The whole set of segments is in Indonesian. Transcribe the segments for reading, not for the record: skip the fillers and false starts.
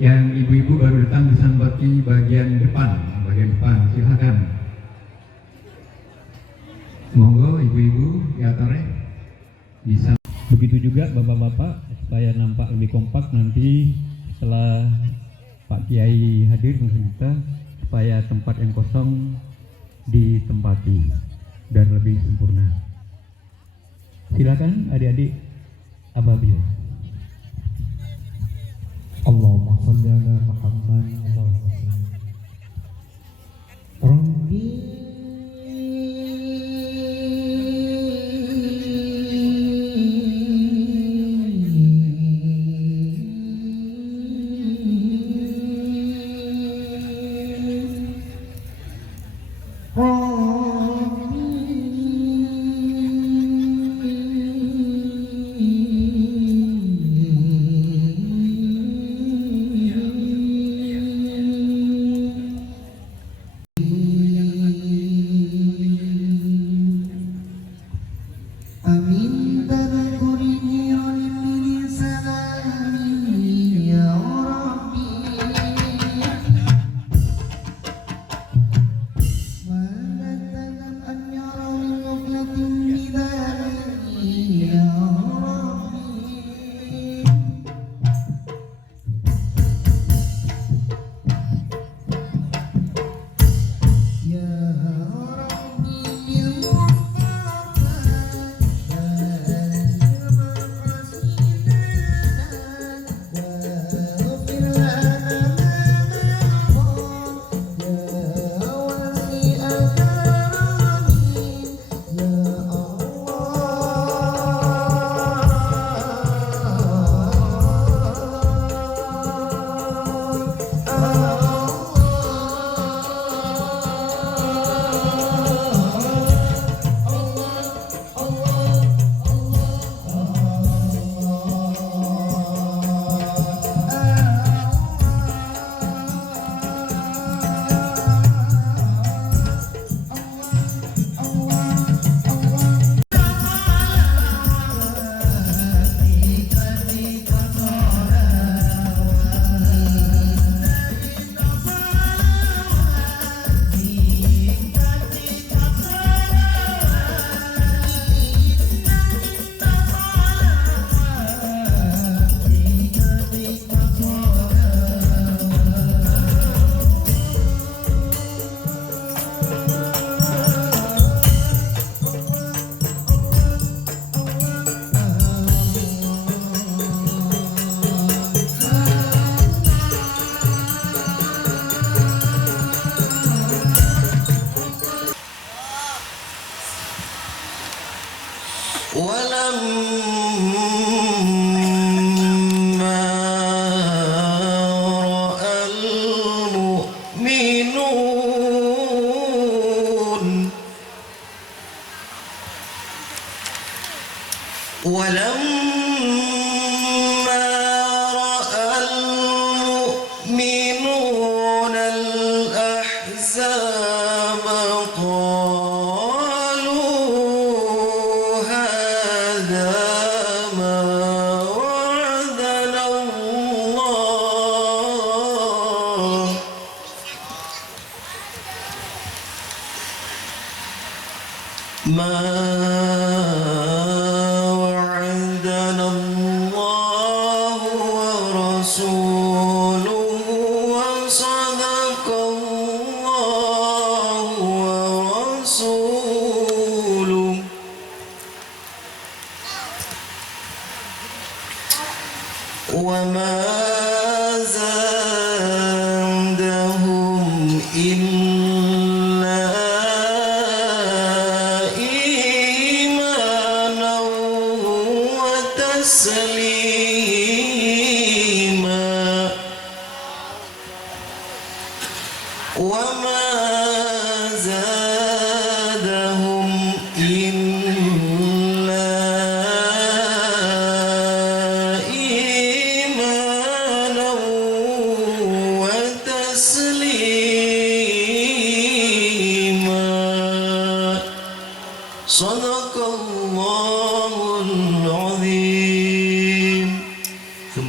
Yang ibu-ibu baru datang disambati bagian depan, silakan. Monggo ibu-ibu ya Tore bisa. Begitu juga bapak-bapak, supaya nampak lebih kompak nanti setelah Pak Kiai hadir maksud kita, supaya tempat yang kosong ditempati dan lebih sempurna. Silakan adik-adik ababil. Allahumma sholli ala Muhammad. Allahumma sholli. Rabbi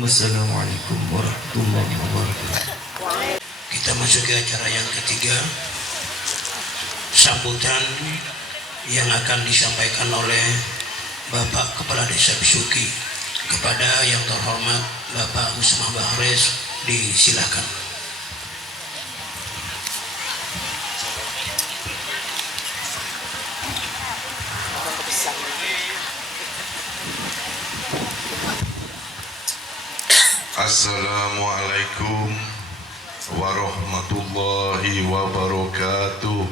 Wassalamualaikum warahmatullahi wabarakatuh. Kita masuk ke acara yang ketiga, sambutan yang akan disampaikan oleh Bapak Kepala Desa Besuki kepada yang terhormat Bapak Usmah Bahres. Disilakan. Assalamualaikum warahmatullahi wabarakatuh.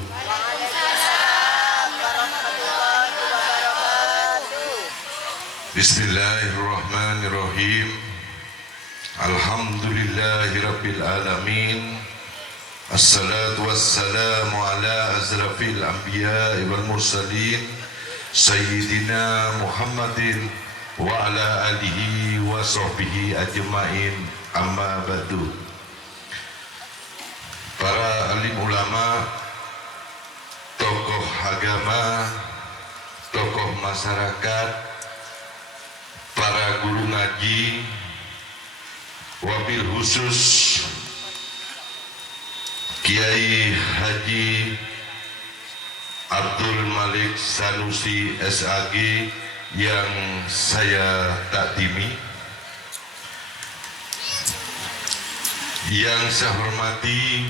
Bismillahirrahmanirrahim. Alhamdulillahirabbil alamin. Assalatu wassalamu ala asrafil anbiya'i wal mursalin Sayyidina Muhammadin wa ala alihi wa sahbihi ajma'in, amma ba'du. Para alim ulama, tokoh agama, tokoh masyarakat, para guru ngaji, wabil khusus Kiai Haji Abdul Malik Sanusi SAG yang saya takdimi, yang saya hormati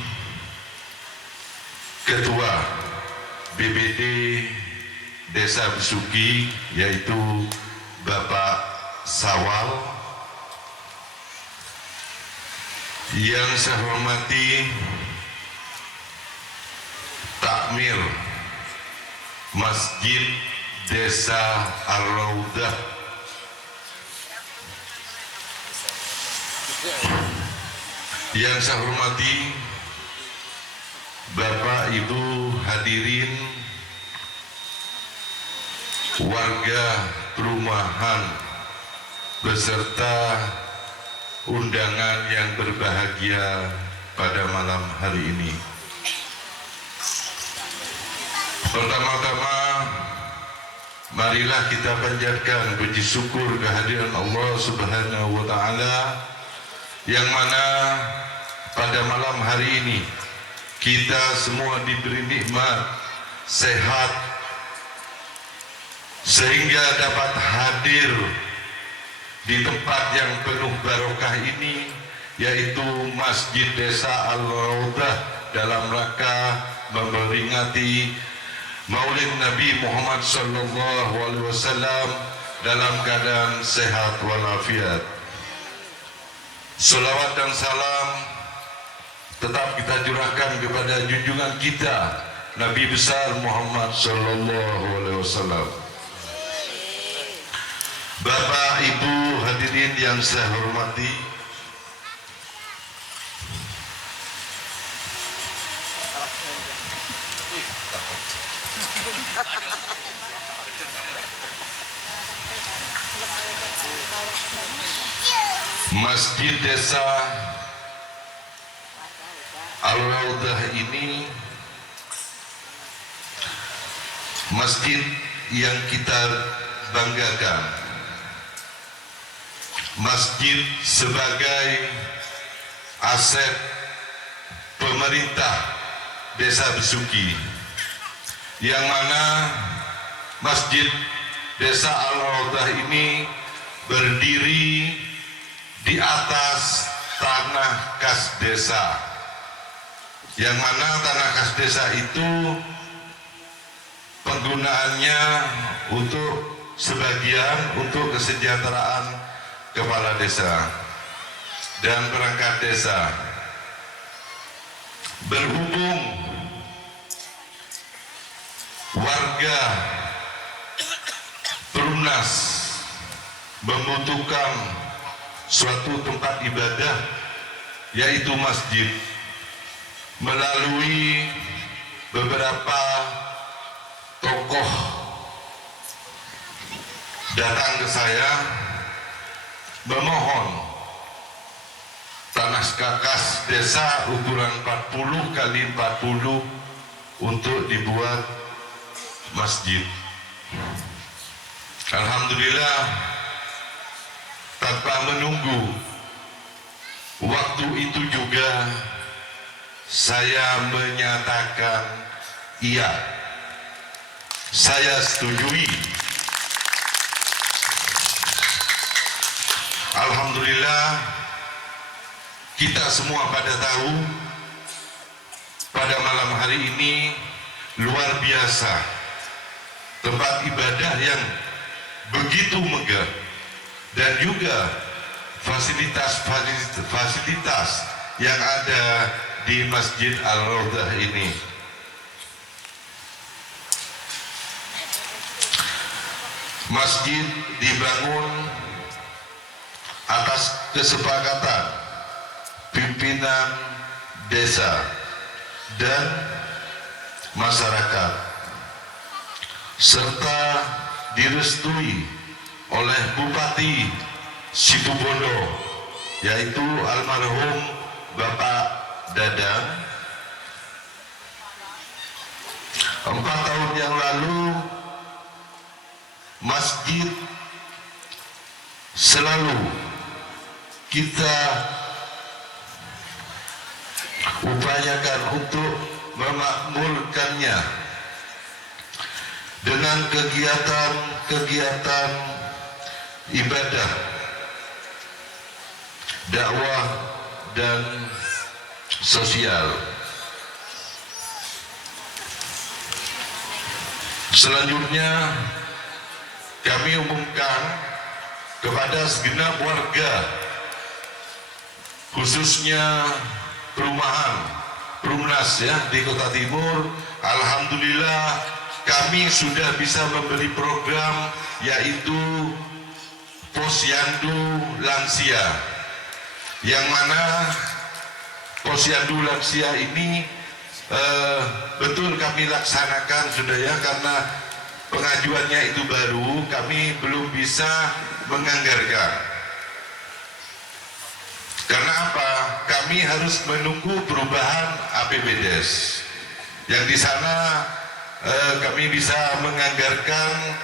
Ketua BPD Desa Besuki yaitu Bapak Sawal, yang saya hormati Takmir Masjid Desa Ar-Raudah, yang saya hormati Bapak Ibu hadirin warga perumahan beserta undangan yang berbahagia pada malam hari ini. Pertama-tama, marilah kita panjatkan puji syukur kehadiran Allah Subhanahu wa Ta'ala, yang mana pada malam hari ini kita semua diberi nikmat sehat sehingga dapat hadir di tempat yang penuh barokah ini, yaitu Masjid Desa Al-Raudah, dalam rangka memperingati Maulid Nabi Muhammad sallallahu alaihi wasallam dalam keadaan sehat walafiat. Salawat dan salam tetap kita curahkan kepada junjungan kita Nabi besar Muhammad sallallahu alaihi wasallam. Bapak Ibu hadirin yang saya hormati, Masjid Desa Al-Raudah ini masjid yang kita banggakan, masjid sebagai aset pemerintah Desa Besuki, yang mana Masjid Desa Al-Raudah ini berdiri di atas tanah kas desa, yang mana tanah kas desa itu penggunaannya untuk sebagian untuk kesejahteraan kepala desa dan perangkat desa. Berhubung warga Perumnas membutuhkan suatu tempat ibadah, yaitu masjid, melalui beberapa tokoh datang ke saya memohon tanah kas desa ukuran 40 kali 40 untuk dibuat masjid. Alhamdulillah, tanpa menunggu waktu itu juga saya menyatakan iya, saya setujui. Alhamdulillah, kita semua pada tahu pada malam hari ini luar biasa, tempat ibadah yang begitu megah dan juga fasilitas yang ada di Masjid Al-Rawdah ini. Masjid dibangun atas kesepakatan pimpinan desa dan masyarakat, serta direstui oleh Bupati Situbondo, yaitu almarhum Bapak Dadang. 4 tahun yang lalu masjid selalu kita upayakan untuk memakmurkannya dengan kegiatan-kegiatan ibadah, dakwah dan sosial. Selanjutnya kami umumkan kepada segenap warga, khususnya perumahan Perumnas ya di Kota Timur. Alhamdulillah kami sudah bisa memberi program yaitu Posyandu Lansia, yang mana Posyandu Lansia ini betul kami laksanakan sudah ya, karena pengajuannya itu baru, kami belum bisa menganggarkan. Karena apa? Kami harus menunggu perubahan APBDes. Yang di sana kami bisa menganggarkan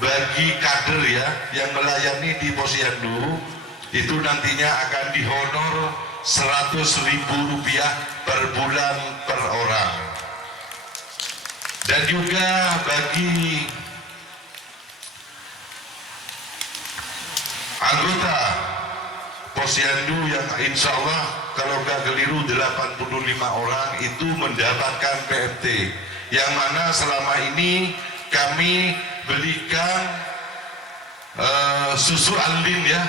bagi kader ya yang melayani di Posyandu, itu nantinya akan dihonor Rp100.000 per bulan per orang. Dan juga bagi anggota Posyandu yang insya Allah kalau nggak keliru 85 orang itu mendapatkan PMT, yang mana selama ini kami belikan susu Andin ya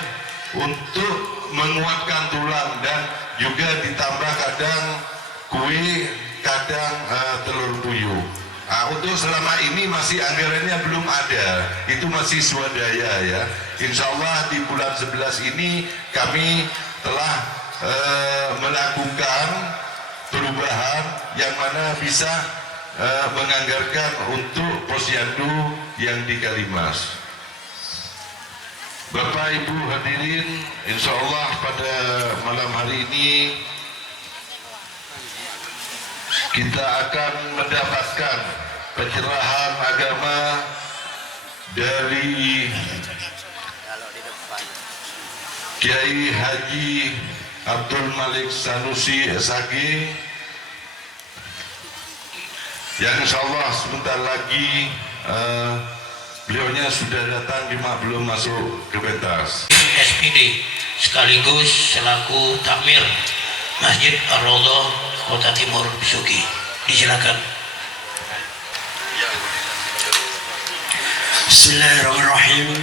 untuk menguatkan tulang, dan juga ditambah kadang kue, kadang telur puyuh. Untuk selama ini masih anggarannya belum ada, itu masih swadaya ya. Insya Allah di bulan 11 ini kami telah melakukan perubahan yang mana bisa menganggarkan untuk Posyandu yang di Kalimas. Bapak Ibu hadirin, insya Allah pada malam hari ini kita akan mendapatkan pencerahan agama dari Kiai Haji Abdul Malik Sanusi SAG, yang insya Allah sebentar lagi beliaunya sudah datang, cuma belum masuk ke pentas. SPD sekaligus selaku takmir Masjid Ar-Rawdah Kota Timur Bisuki. Disilakan. Bismillahirrahmanirrahim.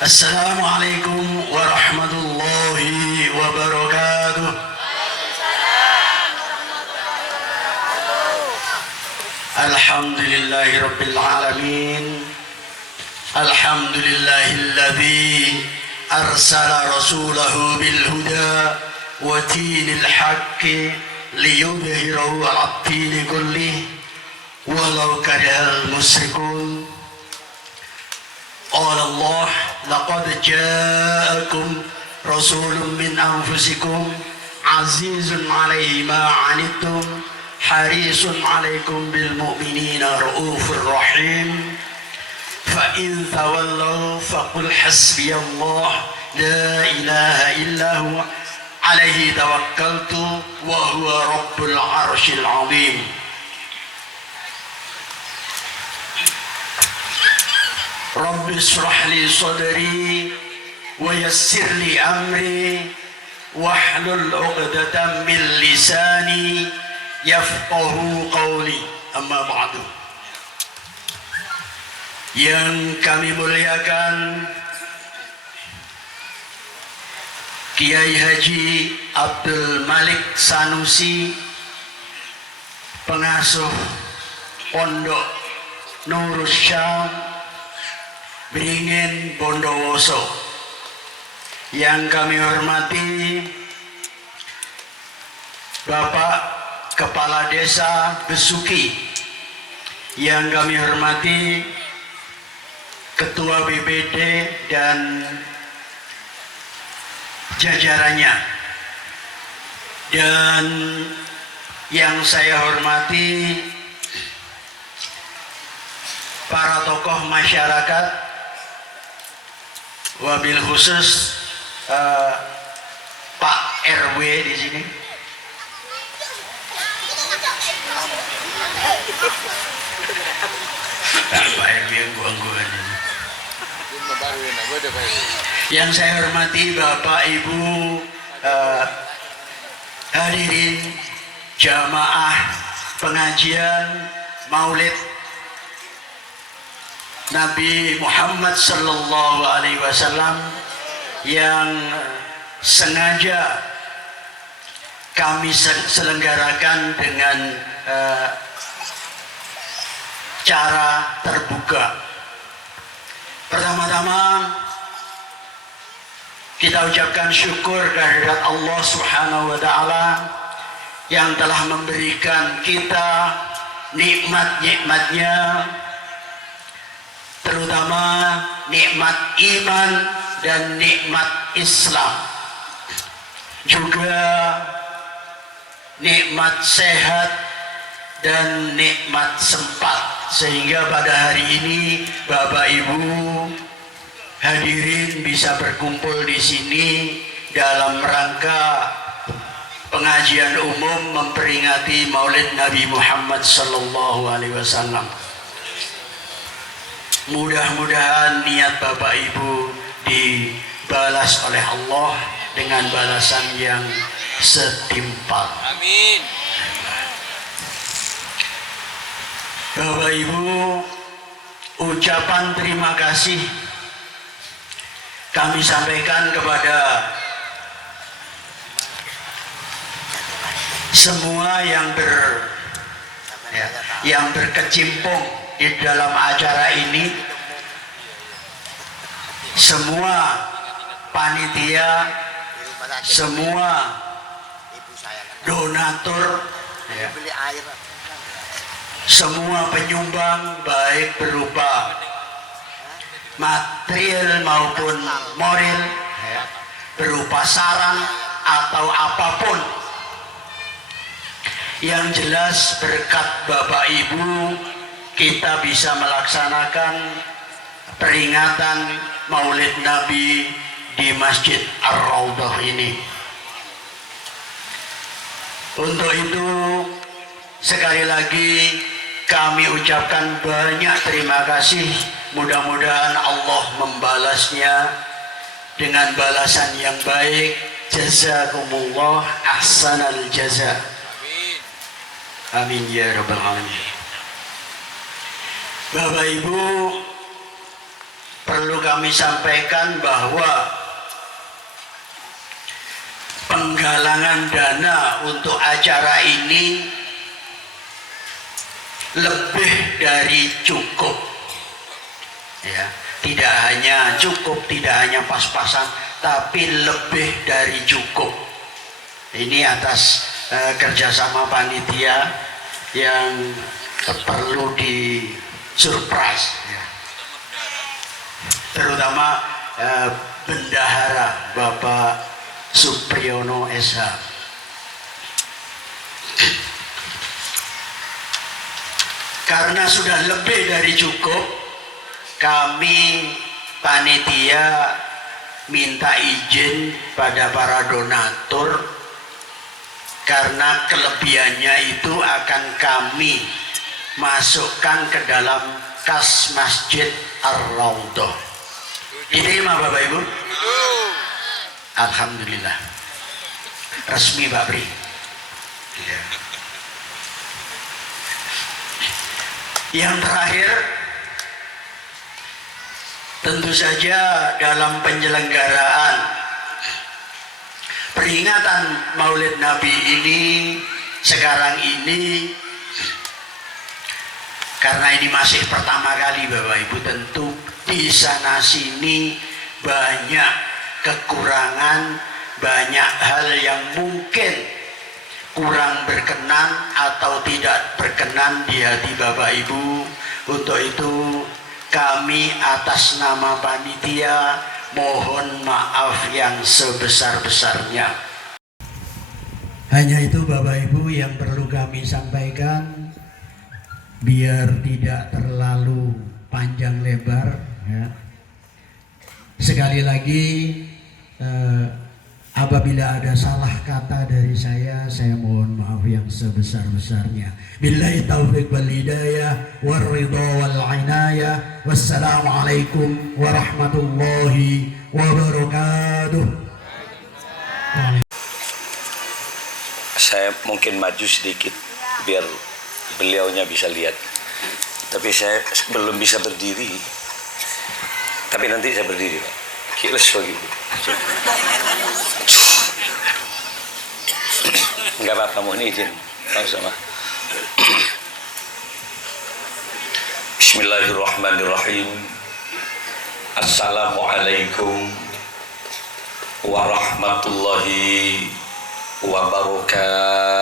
Assalamualaikum warahmatullahi wabarakatuh. Alhamdulillahi rabbil alamin. Alhamdulillahilladzi arsala rasulahu bil huda wa dinil haqqi liyudhhirahu 'ala ad-dini kullih walau karihal musyrikun. قال الله لقد جاءكم رسول من أنفسكم عزيز عليه ما عنتم حريص عليكم بالمؤمنين رؤوف رحيم فإن تولوا فقل حسبي الله لا إله إلا هو alaihi tawakkaltu wa huwa rabbul arsyil azim. Rabbi shrah li sadri wa yassir li amri wahlul 'uqdatam min lisani yafqahu qawli. Amma ba'du. Yang kami muliakan Kiai Haji Abdul Malik Sanusi, pengasuh Pondok Nurus Syam Beringin Bondowoso. Yang kami hormati Bapak Kepala Desa Besuki. Yang kami hormati Ketua BPD dan jajarannya. Dan yang saya hormati para tokoh masyarakat, wabil khusus Pak RW di sini. Pak RW yang gua-guan ini. Yang saya hormati Bapak Ibu hadirin jamaah pengajian Maulid Nabi Muhammad sallallahu alaihi wasallam yang sengaja kami selenggarakan dengan cara terbuka. Pertama-tama kita ucapkan syukur kehadirat Allah Subhanahu wa taala yang telah memberikan kita nikmat-nikmatnya, terutama nikmat iman dan nikmat Islam, juga nikmat sehat dan nikmat sempat, sehingga pada hari ini Bapak Ibu hadirin bisa berkumpul di sini dalam rangka pengajian umum memperingati Maulid Nabi Muhammad sallallahu alaihi wasallam. Mudah-mudahan niat Bapak Ibu dibalas oleh Allah dengan balasan yang setimpal. Amin. Bapak Ibu, ucapan terima kasih kami sampaikan kepada semua yang berkecimpung di dalam acara ini, semua panitia, semua donatur, semua penyumbang baik berupa material maupun moral, berupa saran atau apapun. Yang jelas berkat Bapak Ibu kita bisa melaksanakan peringatan Maulid Nabi di Masjid Ar-Raudhah ini. Untuk itu sekali lagi kami ucapkan banyak terima kasih. Mudah-mudahan Allah membalasnya dengan balasan yang baik. Jazakumullah ahsanal jaza. Amin ya rabbal alamin. Bapak Ibu, perlu kami sampaikan bahwa penggalangan dana untuk acara ini lebih dari cukup, ya, tidak hanya cukup, tidak hanya pas-pasan, tapi lebih dari cukup. Ini atas kerjasama panitia yang perlu di surprise, ya. Terutama bendahara Bapak Supriyono SH. Karena sudah lebih dari cukup, kami panitia minta izin pada para donatur, karena kelebihannya itu akan kami masukkan ke dalam kas Masjid Ar-Raudhah. Diterima Bapak Ibu? Alhamdulillah. Resmi Pak Pri. Ya. Yang terakhir, tentu saja dalam penyelenggaraan peringatan Maulid Nabi ini sekarang ini, karena ini masih pertama kali Bapak Ibu, tentu di sana sini banyak kekurangan, banyak hal yang mungkin kurang berkenan atau tidak berkenan di hati Bapak Ibu. Untuk itu kami atas nama panitia mohon maaf yang sebesar-besarnya. Hanya itu Bapak Ibu yang perlu kami sampaikan, biar tidak terlalu panjang lebar ya. Sekali lagi apabila ada salah kata dari saya mohon maaf yang sebesar-besarnya. Billahi taufiq wal hidayah war ridha wal inayah. Wassalamualaikum warahmatullahi wabarakatuh. Saya mungkin maju sedikit biar beliaunya bisa lihat. Tapi saya belum bisa berdiri. Tapi nanti saya berdiri, Pak. Kilas begitu. Enggak apa-apa, mohon izin. Sama-sama. Bismillahirrahmanirrahim. Assalamualaikum warahmatullahi wabarakatuh.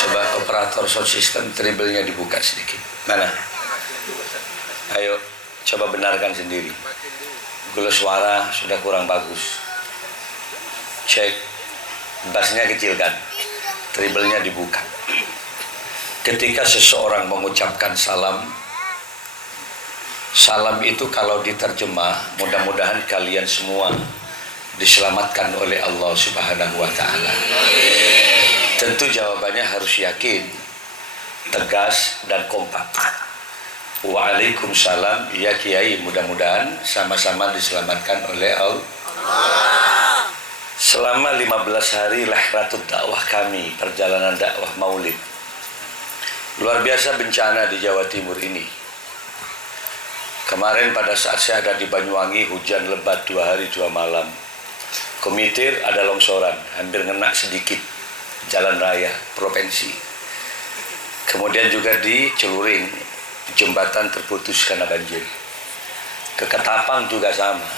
Coba operator sound system treble-nya dibuka sedikit. Mana? Ayo, coba benarkan sendiri. Gula suara sudah kurang bagus. Cek, bassnya kecilkan, treble-nya dibuka. Ketika seseorang mengucapkan salam, salam itu kalau diterjemah, mudah-mudahan kalian semua diselamatkan oleh Allah Subhanahu wa Ta'ala. Tentu jawabannya harus yakin, tegas dan kompak. Waalaikumsalam, ya Kiai, mudah-mudahan sama-sama diselamatkan oleh Allah. Selama 15 hari Lehratul Dakwah kami, perjalanan dakwah Maulid, luar biasa bencana di Jawa Timur ini. Kemarin pada saat saya ada di Banyuwangi, hujan lebat 2 hari 2 malam. Komitir ada longsoran, hampir ngena sedikit jalan raya provinsi. Kemudian juga di Celuring, jembatan terputus karena banjir. Ke Ketapang juga sama.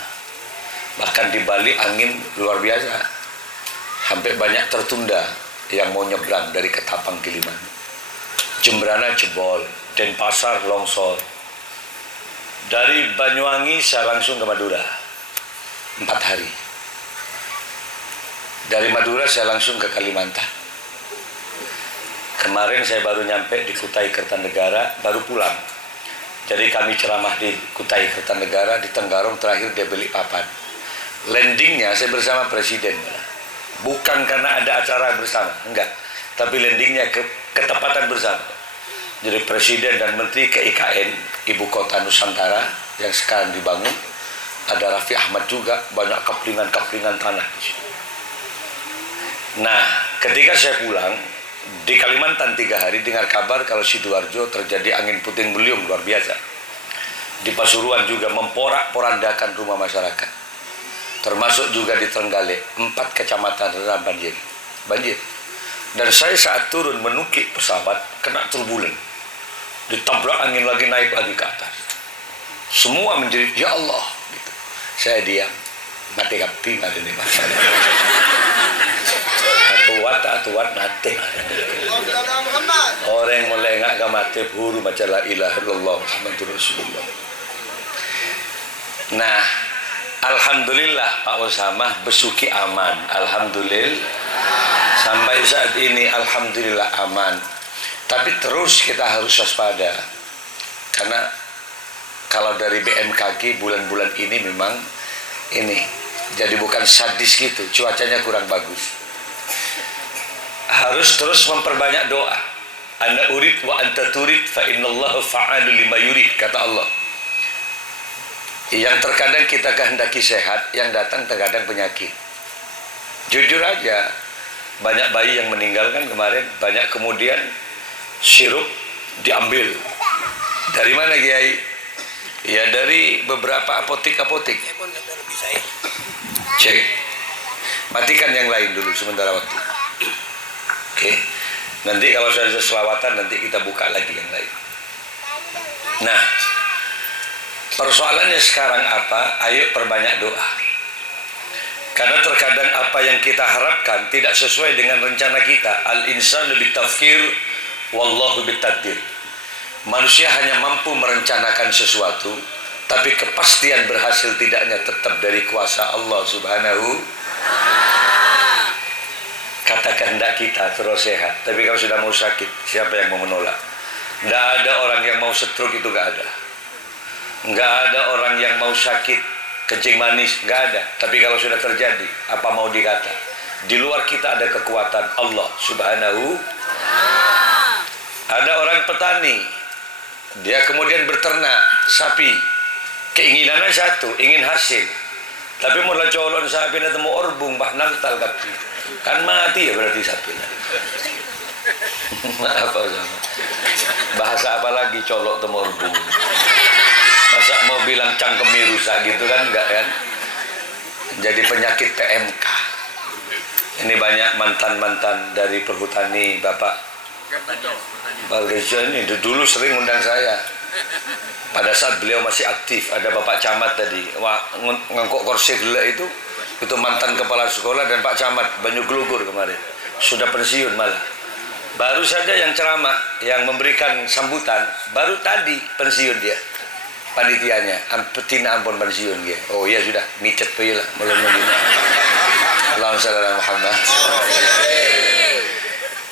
Bahkan di Bali angin luar biasa. Hampir banyak tertunda yang mau nyebrang dari Ketapang ke Liman. Jembrana jebol, Denpasar longsor. Dari Banyuwangi saya langsung ke Madura 4 hari. Dari Madura saya langsung ke Kalimantan. Kemarin saya baru nyampe di Kutai Kertanegara, baru pulang. Jadi kami ceramah di Kutai Kertanegara, di Tenggarong, terakhir di Balikpapan. Landingnya saya bersama Presiden. Bukan karena ada acara bersama, enggak. Tapi landingnya ketepatan bersama. Jadi Presiden dan Menteri ke IKN, Ibu Kota Nusantara yang sekarang dibangun. Ada Raffi Ahmad juga, banyak keplingan-keplingan tanah di sini. Nah, ketika saya pulang, di Kalimantan 3 hari dengar kabar kalau Sidoarjo terjadi angin puting beliung luar biasa. Di Pasuruan juga memporak-porandakan rumah masyarakat. Termasuk juga di Trenggalek, 4 kecamatan terendam banjir. Dan saya saat turun menukik pesawat kena turbulen. Ditabrak angin lagi, naik lagi ke atas. Semua menjerit, ya Allah. Gitu. Saya diam. Mati kapi ada nih masalah. Atuat nate. Orang mulai ngak mati huru macam la ilaha illallah Muhammadur Rasulullah. Nah, alhamdulillah Pak Osama besuki aman. Alhamdulillah. Sampai saat ini alhamdulillah aman. Tapi terus kita harus waspada. Karena kalau dari BMKG bulan-bulan ini memang ini jadi bukan sadis gitu, cuacanya kurang bagus. Harus terus memperbanyak doa. Ana urid wa anta turid fa innallaha fa'alul lima yurid, kata Allah. Yang terkadang kita kehendaki sehat, yang datang terkadang penyakit. Jujur aja, banyak bayi yang meninggal kan kemarin, banyak kemudian sirup diambil. Dari mana Kiai? Ya dari beberapa apotek-apotek. Cek. Matikan yang lain dulu sementara waktu. Oke. Nanti kalau sudah selawatan nanti kita buka lagi yang lain. Nah, persoalannya sekarang apa? Ayo perbanyak doa. Karena terkadang apa yang kita harapkan tidak sesuai dengan rencana kita. Al-insanu bitafkir wallahu bitaqdir. Manusia hanya mampu merencanakan sesuatu, tapi kepastian berhasil tidaknya tetap dari kuasa Allah Subhanahu. Katakan tidak kita terus sehat, tapi kalau sudah mau sakit, siapa yang mau menolak? Tidak ada orang yang mau stroke, itu nggak ada. Nggak ada orang yang mau sakit kencing manis, nggak ada. Tapi kalau sudah terjadi, apa mau dikata? Di luar kita ada kekuatan Allah Subhanahu. Ada orang petani, dia kemudian berternak sapi, keinginannya satu, ingin hasil. Tapi mulai colon sapi nanti mau orbung bah nantal kapi, kan mati ya berarti sapi. Apa sama? Bahasa apa lagi colok temu orbung? Masa mau bilang cangkemi rusak gitu kan, enggak kan? Jadi penyakit PMK. Ini banyak mantan-mantan dari perhutani, Bapak Balgejo ini dulu sering undang saya. Pada saat beliau masih aktif, ada Bapak Camat tadi, ngangkok kursi gila itu mantan kepala sekolah, dan Pak Camat Banyu Gelugur kemarin, sudah pensiun malah. Baru saja yang ceramah, yang memberikan sambutan, baru tadi pensiun dia, panitianya, petina ampun pensiun dia. Oh iya sudah, micet pe lah, belum lagi. Allahumma shalli ala Muhammad.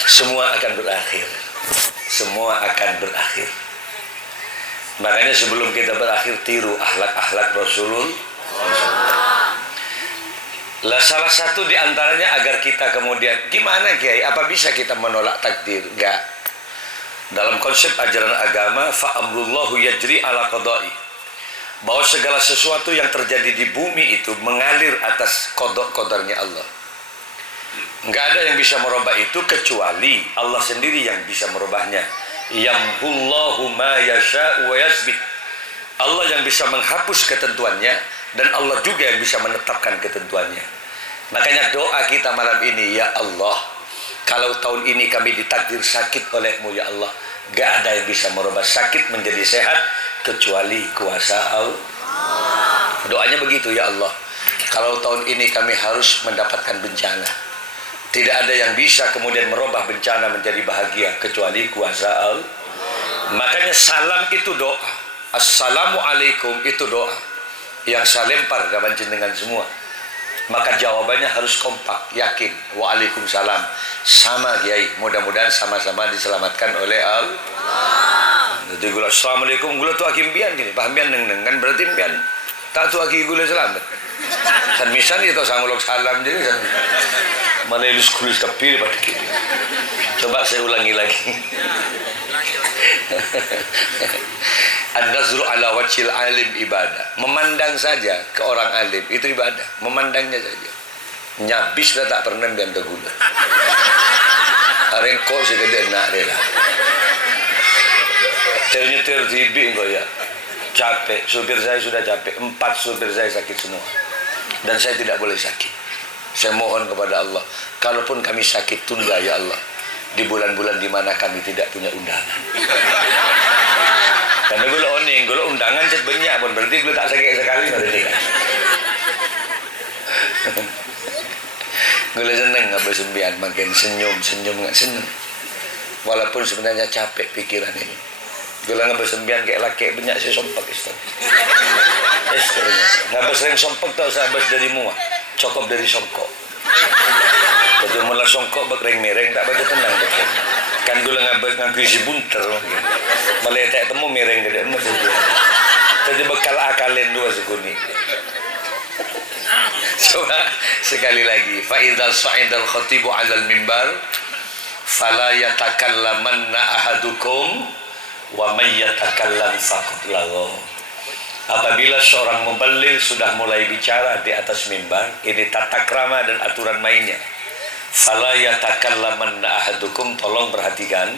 Semua akan berakhir. Semua akan berakhir. Makanya sebelum kita berakhir, tiru akhlak-akhlak Rasulullah. Lah salah satu di antaranya agar kita kemudian, gimana Kiai? Apa bisa kita menolak takdir? Enggak. Dalam konsep ajaran agama, fa amrullahu yajri ala qada'i. Bahwa segala sesuatu yang terjadi di bumi itu mengalir atas qada-qadarnya Allah. Enggak ada yang bisa merubah itu kecuali Allah sendiri yang bisa merubahnya. Yamhullahu ma yasha' wa yasbit. Allah yang bisa menghapus ketentuannya, dan Allah juga yang bisa menetapkan ketentuannya. Makanya doa kita malam ini, ya Allah, kalau tahun ini kami ditakdir sakit oleh-Mu ya Allah, gak ada yang bisa merubah sakit menjadi sehat kecuali kuasa Allah. Doanya begitu, ya Allah, kalau tahun ini kami harus mendapatkan bencana, tidak ada yang bisa kemudian merubah bencana menjadi bahagia kecuali kuasa Allah. Makanya salam itu doa. Assalamualaikum itu doa yang saya lempar kawan jenengan semua. Maka jawabannya harus kompak, yakin. Waalaikumsalam. Sama Kiai, mudah-mudahan sama-sama diselamatkan oleh Allah. Jadi gula assalamualaikum gula tu akim pian gini, paham pian neng kan berarti pian tak tu aki gula selamat. San misan itu sangulok salam jadi san malelus kulis kapir pada kiri. Coba saya ulangi lagi. An-nazru ala wajhil alim ibadah. Memandang saja ke orang alim itu ibadah. Memandangnya saja. Nyabis dah tak pernah biar gula. Arengko segede nak rela. Nyetir tibi engkau ya. Capek. Supir saya sudah capek. 4 supir saya sakit semua. Dan saya tidak boleh sakit. Saya mohon kepada Allah, kalaupun kami sakit, tunda ya Allah di bulan-bulan di mana kami tidak punya undangan. Karena gue oning, gue undangan cet banyak pun berarti gue tak sakit sekali berarti kan. Gue seneng nggak bersembian, makin senyum nggak seneng. Walaupun sebenarnya capek pikiran ini. Gue nggak bersembian kayak laki banyak sih sompek istri. Nggak bersering sompek tau sahabat dari mua. Cokop dari songkok. Betul mula songkok berkering mereng tak baca tenang betul. Kan gue ngaku isi bunter. Malah tak temu mereng gede emas. Jadi bekal akalin dua sekuni. Coba sekali lagi. Fa idzal sa'idal khatibu 'alal mimbar fala yatakallamanna ahadukum wa may yatakallam faqad laghaw. Apabila seorang muballigh sudah mulai bicara di atas mimbar, ini tata krama dan aturan mainnya. Fala yatakallamanna ahadukum, tolong perhatikan,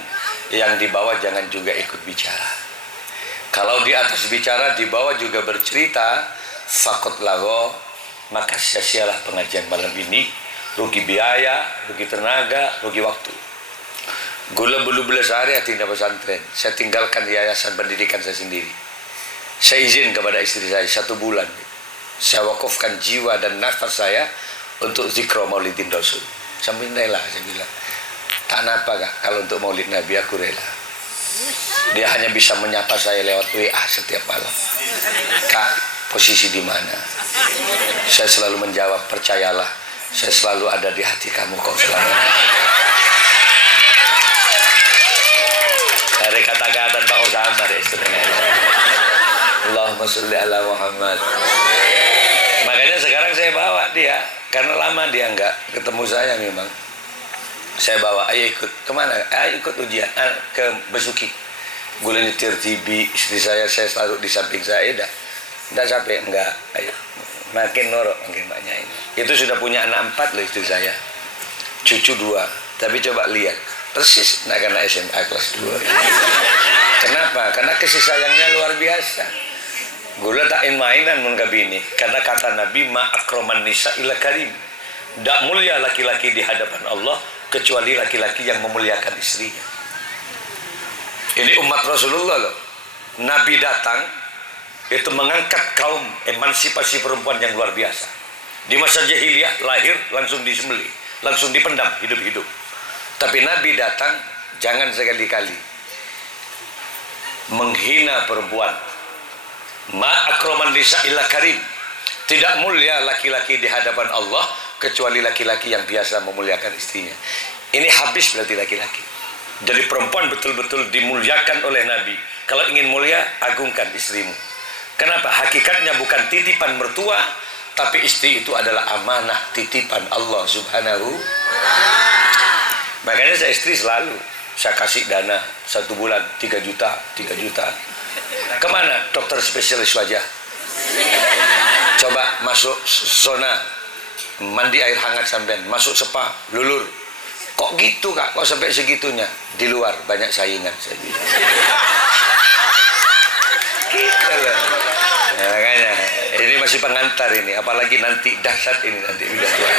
yang di bawah jangan juga ikut bicara. Kalau di atas bicara, di bawah juga bercerita, faqad laghaw, maka sia-sialah pengajian malam ini, rugi biaya, rugi tenaga, rugi waktu. Gula bulu belas hari tinggal pesantren, saya tinggalkan yayasan pendidikan saya sendiri. Saya izin kepada istri saya 1 bulan, saya wakafkan jiwa dan nafas saya untuk zikro maulidin rasul. Sambil rela, saya bilang, tak napa kak, kalau untuk maulid Nabi aku rela. Dia hanya bisa menyapa saya lewat WA setiap malam. Kak, posisi di mana? Saya selalu menjawab, percayalah, saya selalu ada di hati kamu kok selama. Dari kata-kata Pak Osama dari istrinya. Allahumma sholli ala Muhammad. Makanya sekarang saya bawa dia, karena lama dia enggak ketemu saya memang. Saya bawa, ayo ikut kemana? Ayo ikut ujian ke Besuki. Gue nyetir TV, istri saya taruh di samping saya, enggak capek, enggak. Ayo, makin norok, makin banyak ini. Itu sudah punya anak 4 loh istri saya, cucu 2. Tapi coba lihat, persis nak kena SMA kelas 2. Kenapa? Karena kasih sayangnya luar biasa. Gue letakin mainan mun kabini, karena kata Nabi, ma akraman nisa ila karim. Tak mulia laki-laki di hadapan Allah kecuali laki-laki yang memuliakan istrinya. Ini umat Rasulullah loh. Nabi datang itu mengangkat kaum, emansipasi perempuan yang luar biasa. Di masa jahiliyah lahir langsung disembelih, langsung dipendam hidup-hidup. Tapi Nabi datang jangan sekali-kali menghina perempuan. Ma akraman nisa illa karim. Tidak mulia laki-laki di hadapan Allah kecuali laki-laki yang biasa memuliakan istrinya. Ini habis berarti laki-laki. Jadi perempuan betul-betul dimuliakan oleh Nabi. Kalau ingin mulia, agungkan istrimu. Kenapa? Hakikatnya bukan titipan mertua, tapi istri itu adalah amanah titipan Allah Subhanahu. Makanya saya istri selalu saya kasih dana 1 bulan 3 juta. Kemana? Dokter spesialis wajah. Coba masuk zona mandi air hangat sampean, masuk spa, lulur. Kok gitu kak? Kok sampai segitunya? Di luar banyak saingan saya bilang. Gitu loh. Nah, makanya ini masih pengantar ini, apalagi nanti dahsyat ini nanti udah tua.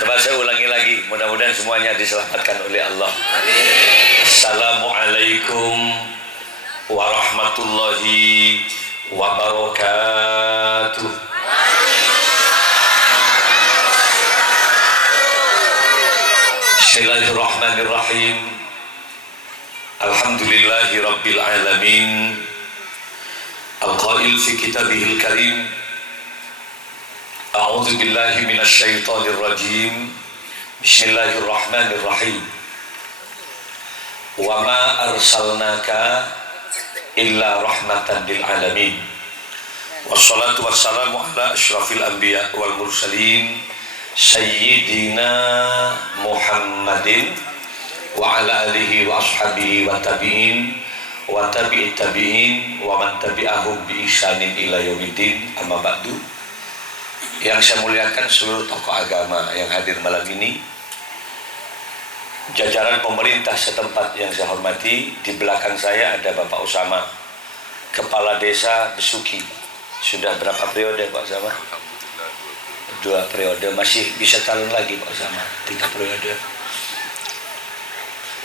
Coba saya ulangi lagi, mudah-mudahan semuanya diselamatkan oleh Allah. Assalamualaikum warahmatullahi wabarakatuh. Bismillahirrahmanirrahim. Alhamdulillahi rabbil alamin. Al-qail fi kitabihil karim, a'udzu billahi minasy syaithanir rajim. Bismillahirrahmanirrahim. Wa ma arsalnaka illa rahmatan lil alamin. Wassalatu wassalamu ala asyrafil anbiya wal mursalin sayyidina Muhammadin wa ala alihi wa ashabihi wa tabi'in wa tabi'it tabi'in wa man tabi'ahum bi ihsanin ila yaumiddin. Amma ba'du. Yang saya muliakan seluruh tokoh agama yang hadir malam ini, jajaran pemerintah setempat yang saya hormati. Di belakang saya ada Bapak Osama, Kepala Desa Besuki. Sudah berapa periode Pak Osama? 2 periode, masih bisa calon lagi Pak Osama, 3 periode.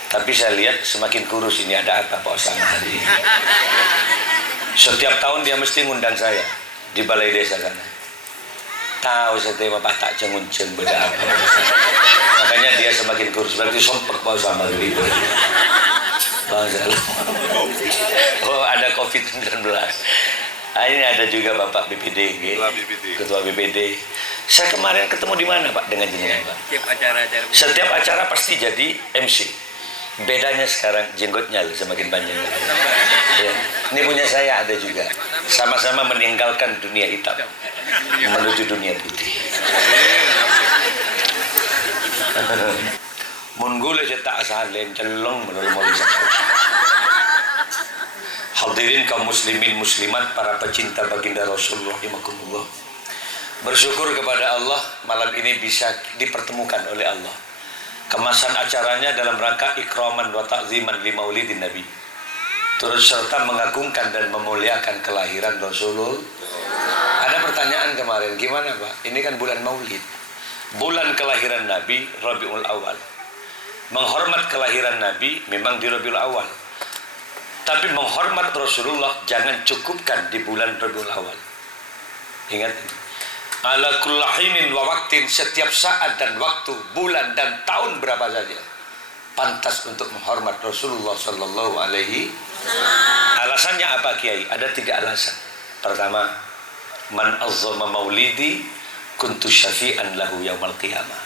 Tapi saya lihat semakin kurus ini, ada apa Pak Osama hari ini? Setiap tahun dia mesti ngundang saya di balai desa sana. Tahu saya tema Pak tak cengun-ceng beda apa. Makanya dia semakin kurus, berarti sompek Pak Osama gitu. Oh ada COVID-19. Ini ada juga Bapak BPD, Ketua BPD. Saya kemarin ketemu di mana Pak dengan jenengan Pak? Setiap acara pasti jadi MC. Bedanya sekarang jenggotnya semakin panjang. Ya. Ini punya saya ada juga. Sama-sama meninggalkan dunia hitam menuju dunia putih. Monggol cetak asalin celong melalui hadirin kaum muslimin muslimat, para pecinta baginda Rasulullah rahimakumullah. Bersyukur kepada Allah malam ini bisa dipertemukan oleh Allah. Kemasan acaranya dalam rangka ikraman wa ta'ziman li maulidin Nabi, turut serta mengagungkan dan memuliakan kelahiran Rasulullah. Ada pertanyaan kemarin, gimana Pak? Ini kan bulan Maulid, bulan kelahiran Nabi Rabiul Awal. Menghormat kelahiran Nabi memang di Rabiul Awal, tapi menghormat Rasulullah jangan cukupkan di bulan Rabiul Awal. Ingat ini. Ala kullahinin wa waktin, setiap saat dan waktu, bulan dan tahun berapa saja pantas untuk menghormat Rasulullah sallallahu alaihi. Alasannya apa Kiai? Ada 3 alasan. Pertama, man azzama maulidi kuntu syafi'an lahu yaumal qiyamah.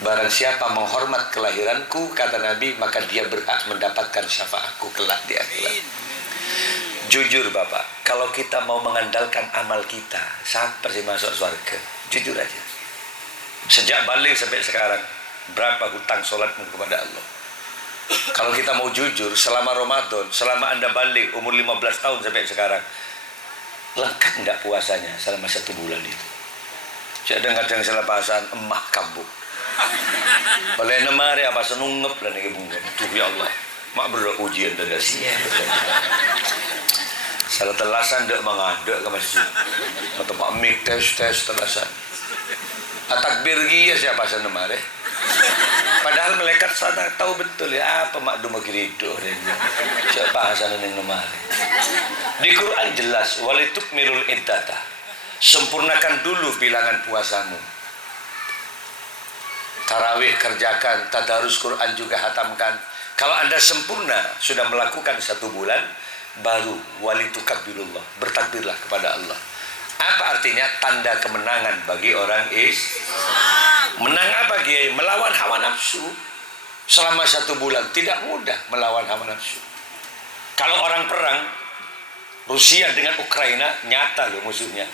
Barang siapa menghormat kelahiranku, kata Nabi, maka dia berhak mendapatkan syafaatku kelak di akhirat. Jujur Bapak, kalau kita mau mengandalkan amal kita, siapa sih masuk surga? Jujur aja. Sejak balik sampai sekarang, berapa hutang sholatmu kepada Allah? Kalau kita mau jujur, selama Ramadan, selama Anda balik umur 15 tahun sampai sekarang, lengkap enggak puasanya selama 1 bulan itu? Kadang-kadang selepasan emak kabuk. Oleh nemari apa senungep dan ibu. Tuh ya Allah, mak berdoa ujian dari sini. Salah telasan dek mengadek ke masjid. Atau pak mik tes telasan. Takbir gia siapa sana mare. Padahal malaikat sana tahu betul ya apa mak duma kirido. Siapa sana yang nemare. Di Quran jelas walitukmilul iddata. Sempurnakan dulu bilangan puasamu. Tarawih kerjakan, tadarus Quran juga hatamkan. Kalau Anda sempurna sudah melakukan 1 bulan, baru walitukabbirullah, bertakbirlah kepada Allah. Apa artinya? Tanda kemenangan bagi orang Islam. Menang apa Kiai? Melawan hawa nafsu. Selama 1 bulan tidak mudah melawan hawa nafsu. Kalau orang perang Rusia dengan Ukraina, nyata loh musuhnya.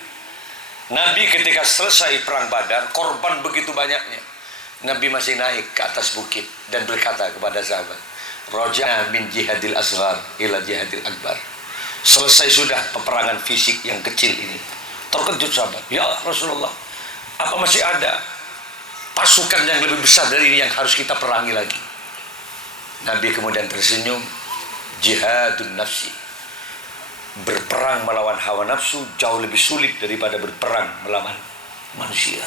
Nabi ketika selesai perang Badar, korban begitu banyaknya, Nabi masih naik ke atas bukit dan berkata kepada sahabat, Raja min jihadil asghar ila jihadil akbar. Selesai sudah peperangan fisik yang kecil ini. Terkejut sahabat, ya Rasulullah, apa masih ada pasukan yang lebih besar dari ini yang harus kita perangi lagi? Nabi kemudian tersenyum, jihadun nafsi, berperang melawan hawa nafsu jauh lebih sulit daripada berperang melawan manusia.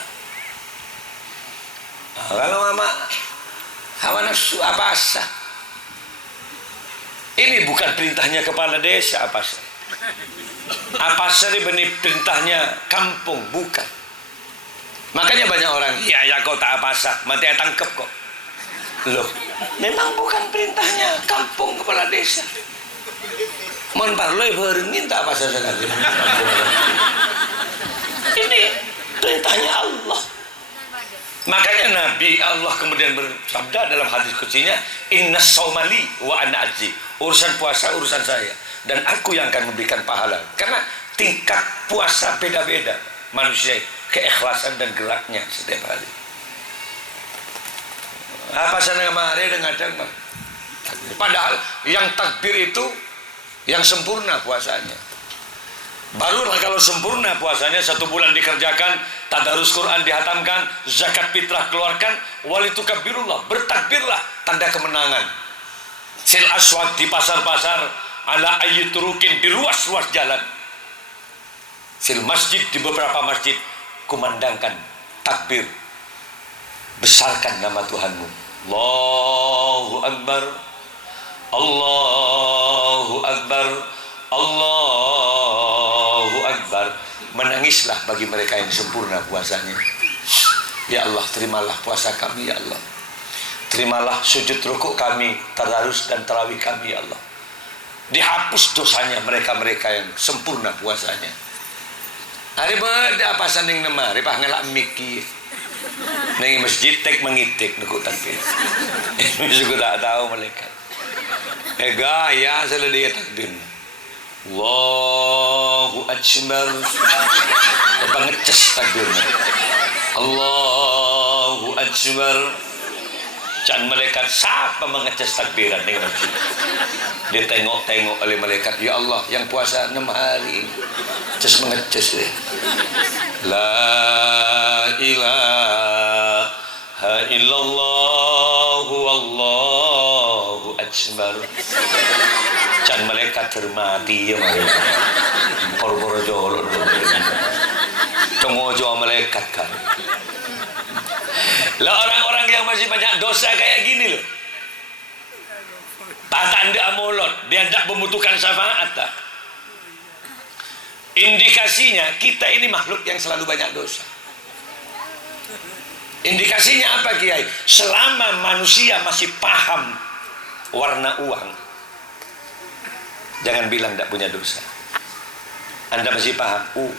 Kalau mama hawa nafsu apa sah? Ini bukan perintahnya kepala desa apa sah? Apa sah ini perintahnya kampung, bukan. Makanya banyak orang, ya kau tak apa sah, mati tangkep kok. Loh, memang bukan perintahnya kampung kepala desa. Mon parloi beringin tak apa sah sekali. Ini perintahnya Allah. Makanya Nabi Allah kemudian bersabda dalam hadis kutsinya, innas saumali wa ana ajzi. Urusan puasa urusan saya dan aku yang akan memberikan pahala. Karena tingkat puasa beda-beda manusia, keikhlasan dan geraknya setiap hari. Apa sana kemarin dengan padahal yang takbir itu yang sempurna puasanya. Barulah kalau sempurna puasanya 1 bulan dikerjakan, tadarus Quran dihatamkan, zakat fitrah keluarkan, walitukabbirullah, bertakbirlah, tanda kemenangan. Sil aswad di pasar-pasar, ala ayyiturukin di ruas-ruas jalan. Sil masjid di beberapa masjid, kumandangkan takbir, besarkan nama Tuhanmu. Allahu Akbar, Allahu Akbar, Allahu Akbar. Menangislah bagi mereka yang sempurna puasanya. Ya Allah, terimalah puasa kami ya Allah. Terimalah sujud rukuk kami, tadarus dan tarawih kami ya Allah. Dihapus dosanya mereka-mereka yang sempurna puasanya. Hari beda apa sanding nemari pak ngelak mikir. Ning masjid tek mengitik nekuk takbir. Suku tak tahu malaikat. Gaya salah dia takbir. Allahu Akbar. Apa ngeces takbirnya. Allahu Akbar. Can malaikat siapa mengeces takbiran ning masjid. Dia tengok-tengok oleh malaikat, ya Allah yang puasa 6 hari ini. Ces mengeces dia. La ilaha illallah wallahu akbar. Can malaikat termati ya malaikat. Por-por jolol. Tongojo malaikat kan. Lah orang-orang yang masih banyak dosa kayak gini loh. Tanda molot, dia tidak membutuhkan syafaat tak? Indikasinya kita ini makhluk yang selalu banyak dosa. Indikasinya apa Kiai? Selama manusia masih paham warna uang, jangan bilang tidak punya dosa. Anda masih paham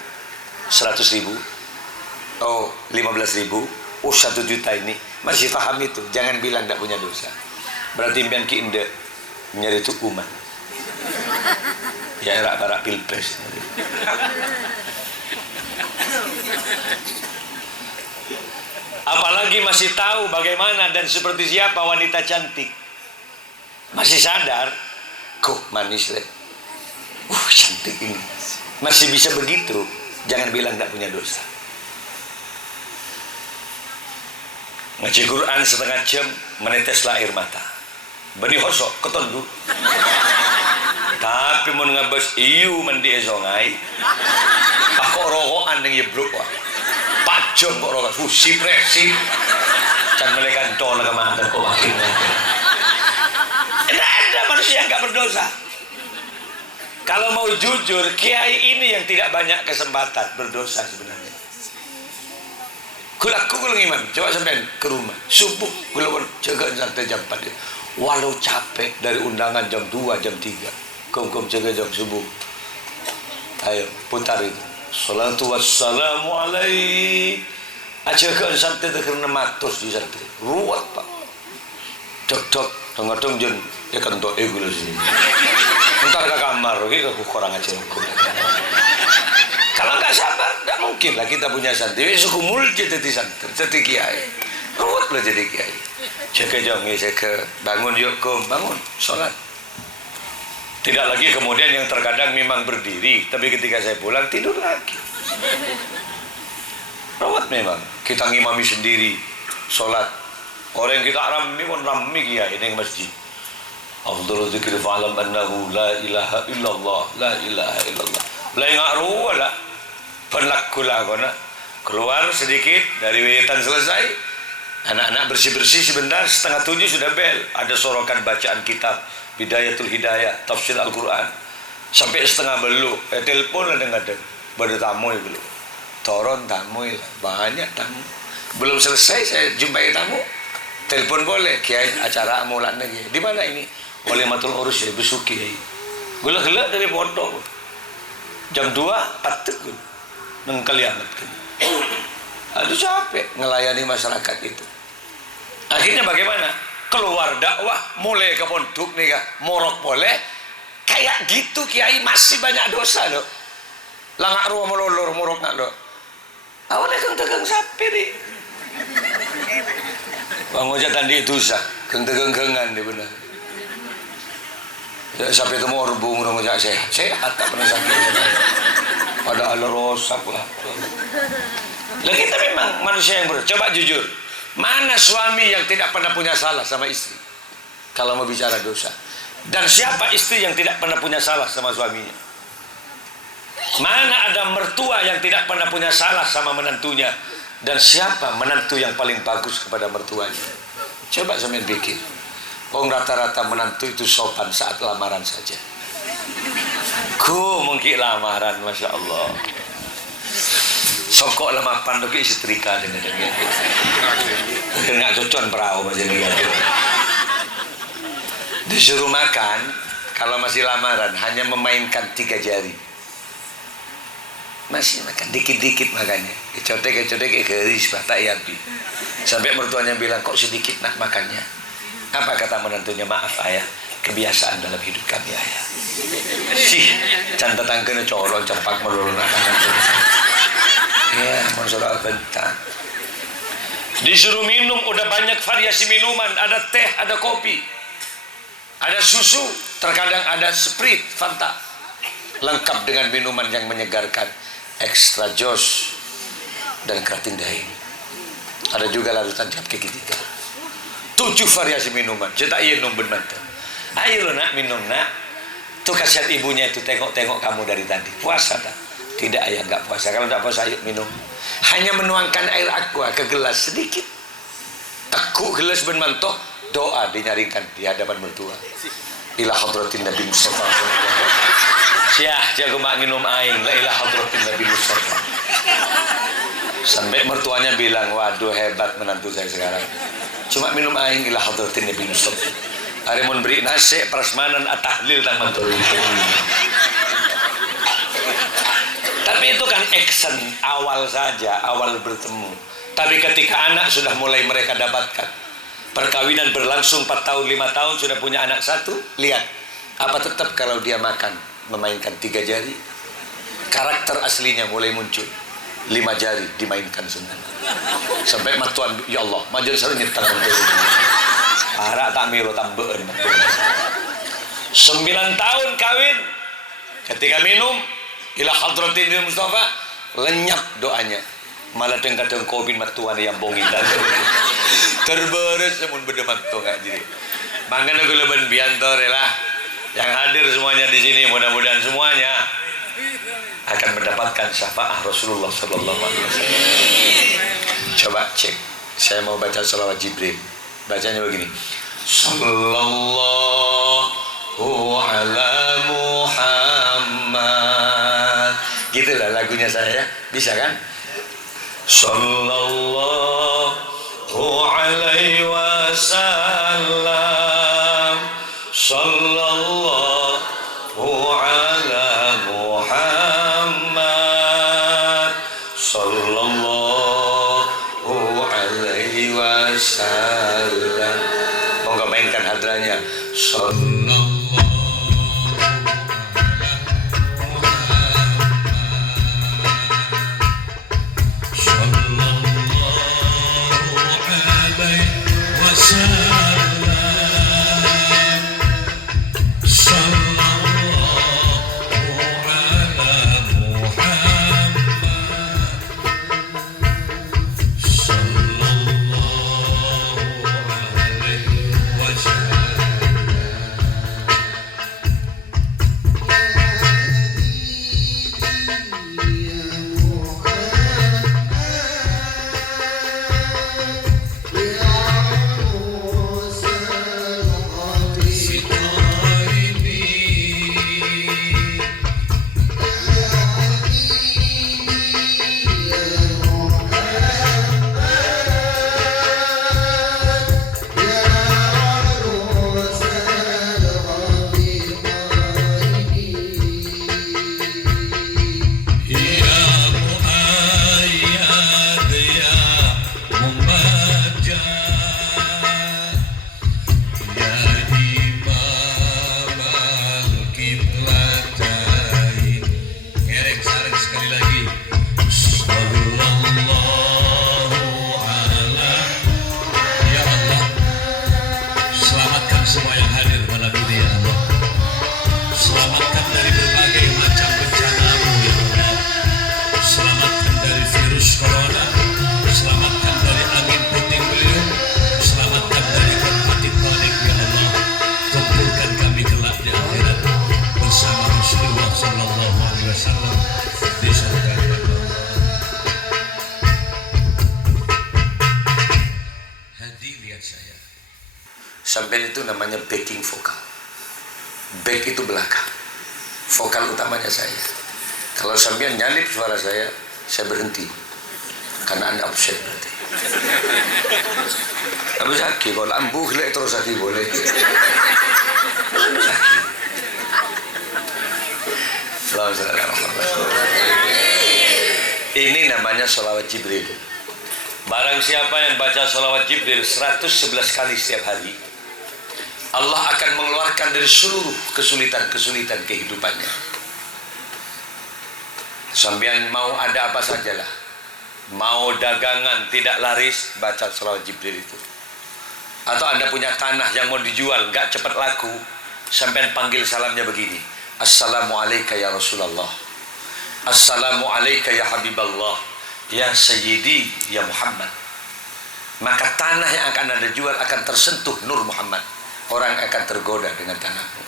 100.000, 15.000, 1 juta ini masih paham itu, jangan bilang tidak punya dosa. Berarti impian ki inde nyari itu umat. Ya era para pilpres. Apalagi masih tahu bagaimana dan seperti siapa wanita cantik. Masih sadar, kok manis deh. Cantik ini. Masih bisa begitu, jangan bilang tidak punya dosa. Ngaji Quran setengah jam, meneteslah air mata. Bani hosok, ketondu. Tapi mau ngabas iyu mandi esongai. Pakok rokokan yang yeblok wah. Pajong kok rokokan, sip. Can melekan tol ke mata kok makin. Tidak ada manusia yang nggak berdosa. Kalau mau jujur, kiai ini yang tidak banyak kesempatan berdosa sebenarnya. Kulaku iman, coba sampai ke rumah subuh, kula jaga sampai jam 4. Walau capek dari undangan jam 2, jam 3, kum jaga jam subuh. Ayo putar itu. Salatu wassalamu alaihi. Ajakan sampai karena matos di santai. Ruwet pak. Dok tengah jen ya kan to ego sini. Entar ke kamar, oke aku kurang ajar aku. Kalau nggak sabar, nggak mungkin lah kita punya santri. Suku multi jadi santri, jadi kiai. Ruwet lah jadi kiai. Jaga jam ya jaga. Bangun yuk kum, bangun sholat. Tidak lagi kemudian yang terkadang memang berdiri, tapi ketika saya pulang tidur lagi. Rawat memang. Kita ngimami sendiri, sholat. Orang yang kita rami pun rami kiai ini masjid. Afdhalu dzikri fa'lam annahu la ilaha illallah, la ilaha illallah. La ngaruh lah. Penlakulah kona. Keluar sedikit dari wiritan selesai. Anak-anak bersih-bersih sebentar, 6:30 sudah bel. Ada sorokan bacaan kitab Bidayatul Hidayah, tafsir Al-Quran. Sampai 6:30 belum. Telepon lah dengar. Pada tamu ya belum. Toron tamu ya. Banyak tamu. Belum selesai saya jumpai tamu. Telepon boleh. Kiai acara mulai lagi. Di mana ini? Oleh Matul Urus ya, besuki. Gula-gula dari foto. Jam 2 patut nengkali amat. Aduh capek ngelayani masyarakat itu. Akhirnya bagaimana? Keluar dakwah, mulai ke pondok nih kak, morok boleh. Kayak gitu kiai masih banyak dosa loh. Langak ruang melolor morok nak loh. Awalnya kan tegang sapi nih. Bang Oja tadi itu sah, keng-tegang-kengan dia benar. Ya, sampai temu orbung orang Oja sehat tak pernah sakit. Pada ala rosak lah. Lah kita memang manusia yang coba jujur. Mana suami yang tidak pernah punya salah sama istri? Kalau mau bicara dosa. Dan siapa istri yang tidak pernah punya salah sama suaminya? Mana ada mertua yang tidak pernah punya salah sama menantunya? Dan siapa menantu yang paling bagus kepada mertuanya? Coba sampean pikir. Rata-rata menantu itu sopan saat lamaran saja. Mungkin lamaran, masya Allah. Sokok lah mapan tuh isi trika dengan nggak cocokan perahu macam ni. Disuruh makan, kalau masih lamaran hanya memainkan 3 jari. masih makan dikit-dikit makannya, kecotek garis batak yabi. Sampai mertuanya bilang, kok sedikit nak makannya? Apa kata menantunya? Maaf ayah, kebiasaan dalam hidup kami ayah. Sih, canta tangkene colon cepak melulu nak ya, monsoral bentar. Disuruh minum, udah banyak variasi minuman, ada teh, ada kopi, ada susu, terkadang ada Sprite, Fanta, lengkap dengan minuman yang menyegarkan, extra jos dan keratin daim. Ada juga larutan cap kaki 3. 7 variasi minuman. Cetak iya nom benar tuh. Ayo lo nak minum nak. Tuh kasihan ibunya itu tengok-tengok kamu dari tadi. Puasa tak? Tidak ayah nggak puasa. Kalau nggak puasa ayo minum. Hanya menuangkan air aqua ke gelas sedikit. Tekuk gelas ben mantoh, doa dinyaringkan di hadapan mertua. Ila hadratin Nabi Mustafa. Siah jago mak minum aing la ila hadratin Nabi Mustafa. Sampai mertuanya bilang, waduh hebat menantu saya sekarang. Cuma minum aing ila hadratin Nabi Mustafa. Hari mun beri nasi prasmanan at-tahlil dan mantul. Tapi itu kan action awal saja, awal bertemu. Tapi ketika anak sudah mulai mereka dapatkan, perkawinan berlangsung 4 tahun, 5 tahun, sudah punya anak 1, lihat. Apa tetap kalau dia makan, memainkan 3 jari? Karakter aslinya mulai muncul. 5 jari dimainkan semua. Sampai matuan, ya Allah, majelis harus nyetang untuk arak tak milo tambeen. 9 tahun kawin, ketika minum ila hadratin Nabi Mustafa, lenyap doanya. Malah kadang covid matuan yang bongin dan terberes semun bedemat to gak jadi. Mangkana kula ben biantor lah. Yang hadir semuanya di sini, mudah-mudahan semuanya akan mendapatkan syafaat Rasulullah sallallahu alaihi wasallam. Coba cek. Saya mau baca selawat Jibril. Bacanya begini. Sallallahu ala Muhammad. Gitulah lagunya saya ya. Bisa kan? Sallallahu alaihi wasallam. Sallallahu ala Muhammad. Sallallahu alaihi wasallam. Mau nggak mainkan hadranya? Sallallahu sampai itu namanya backing vokal. Back itu belakang, vokal utamanya saya. Kalau sampean nyalip suara saya berhenti karena Anda upset berarti. Tapi sakit kalau ambuh lek terus sakit boleh. Sakit. Selamat Ini namanya sholawat Jibril. Barang siapa yang baca sholawat Jibril 111 kali setiap hari, Allah akan mengeluarkan dari seluruh kesulitan-kesulitan kehidupannya. Sampean mau ada apa sajalah, mau dagangan tidak laris, baca sholawat Jibril itu. Atau Anda punya tanah yang mau dijual nggak cepat laku, sampean panggil salamnya begini: Assalamualaikum ya Rasulullah, Assalamualaikum ya Habiballah, ya Sayyidi ya Muhammad. Maka tanah yang akan Anda jual akan tersentuh nur Muhammad. Orang akan tergoda dengan tanahmu.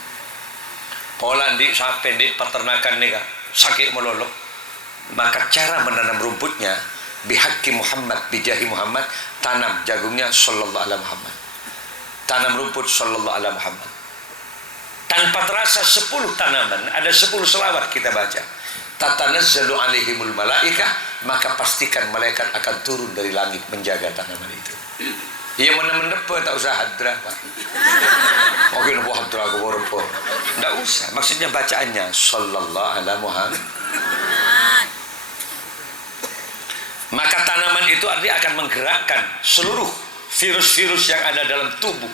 Pola di sampai di peternakan nih kan sakit melolok, maka cara menanam rumputnya bihaqi Muhammad, bijahi Muhammad, tanam jagungnya sallallahu alaihi Muhammad, tanam rumput sallallahu alaihi Muhammad. Tanpa terasa 10 tanaman, ada 10 selawat kita baca. Tatanazzalu alaihimul malaikah, maka pastikan malaikat akan turun dari langit menjaga tanaman itu. Ia menepa tak usah hadrah, Pak. Mungkin buah hadrah ke borpo. Tidak usah. Maksudnya bacaannya sallallahu alaihi Muhammad. Maka tanaman itu artinya akan menggerakkan seluruh virus-virus yang ada dalam tubuh.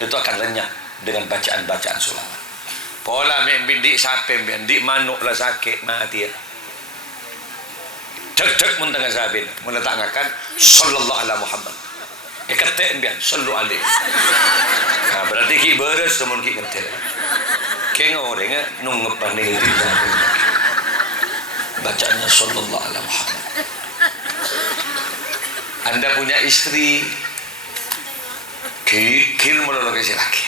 Itu akan lenyap dengan bacaan-bacaan sholawat. Pola bindik sapem, bindik manuk lah sakit mati ya. Cek mun tengah sabin, meletakkan sallallahu alaihi Muhammad. Ketek bian sallu alaihi. Nah, berarti ki beres temun ki ketek. Ki ngoreng nunggu pandai itu. Bacaannya sallallahu alaihi Muhammad. Anda punya istri, kikil melolok si laki.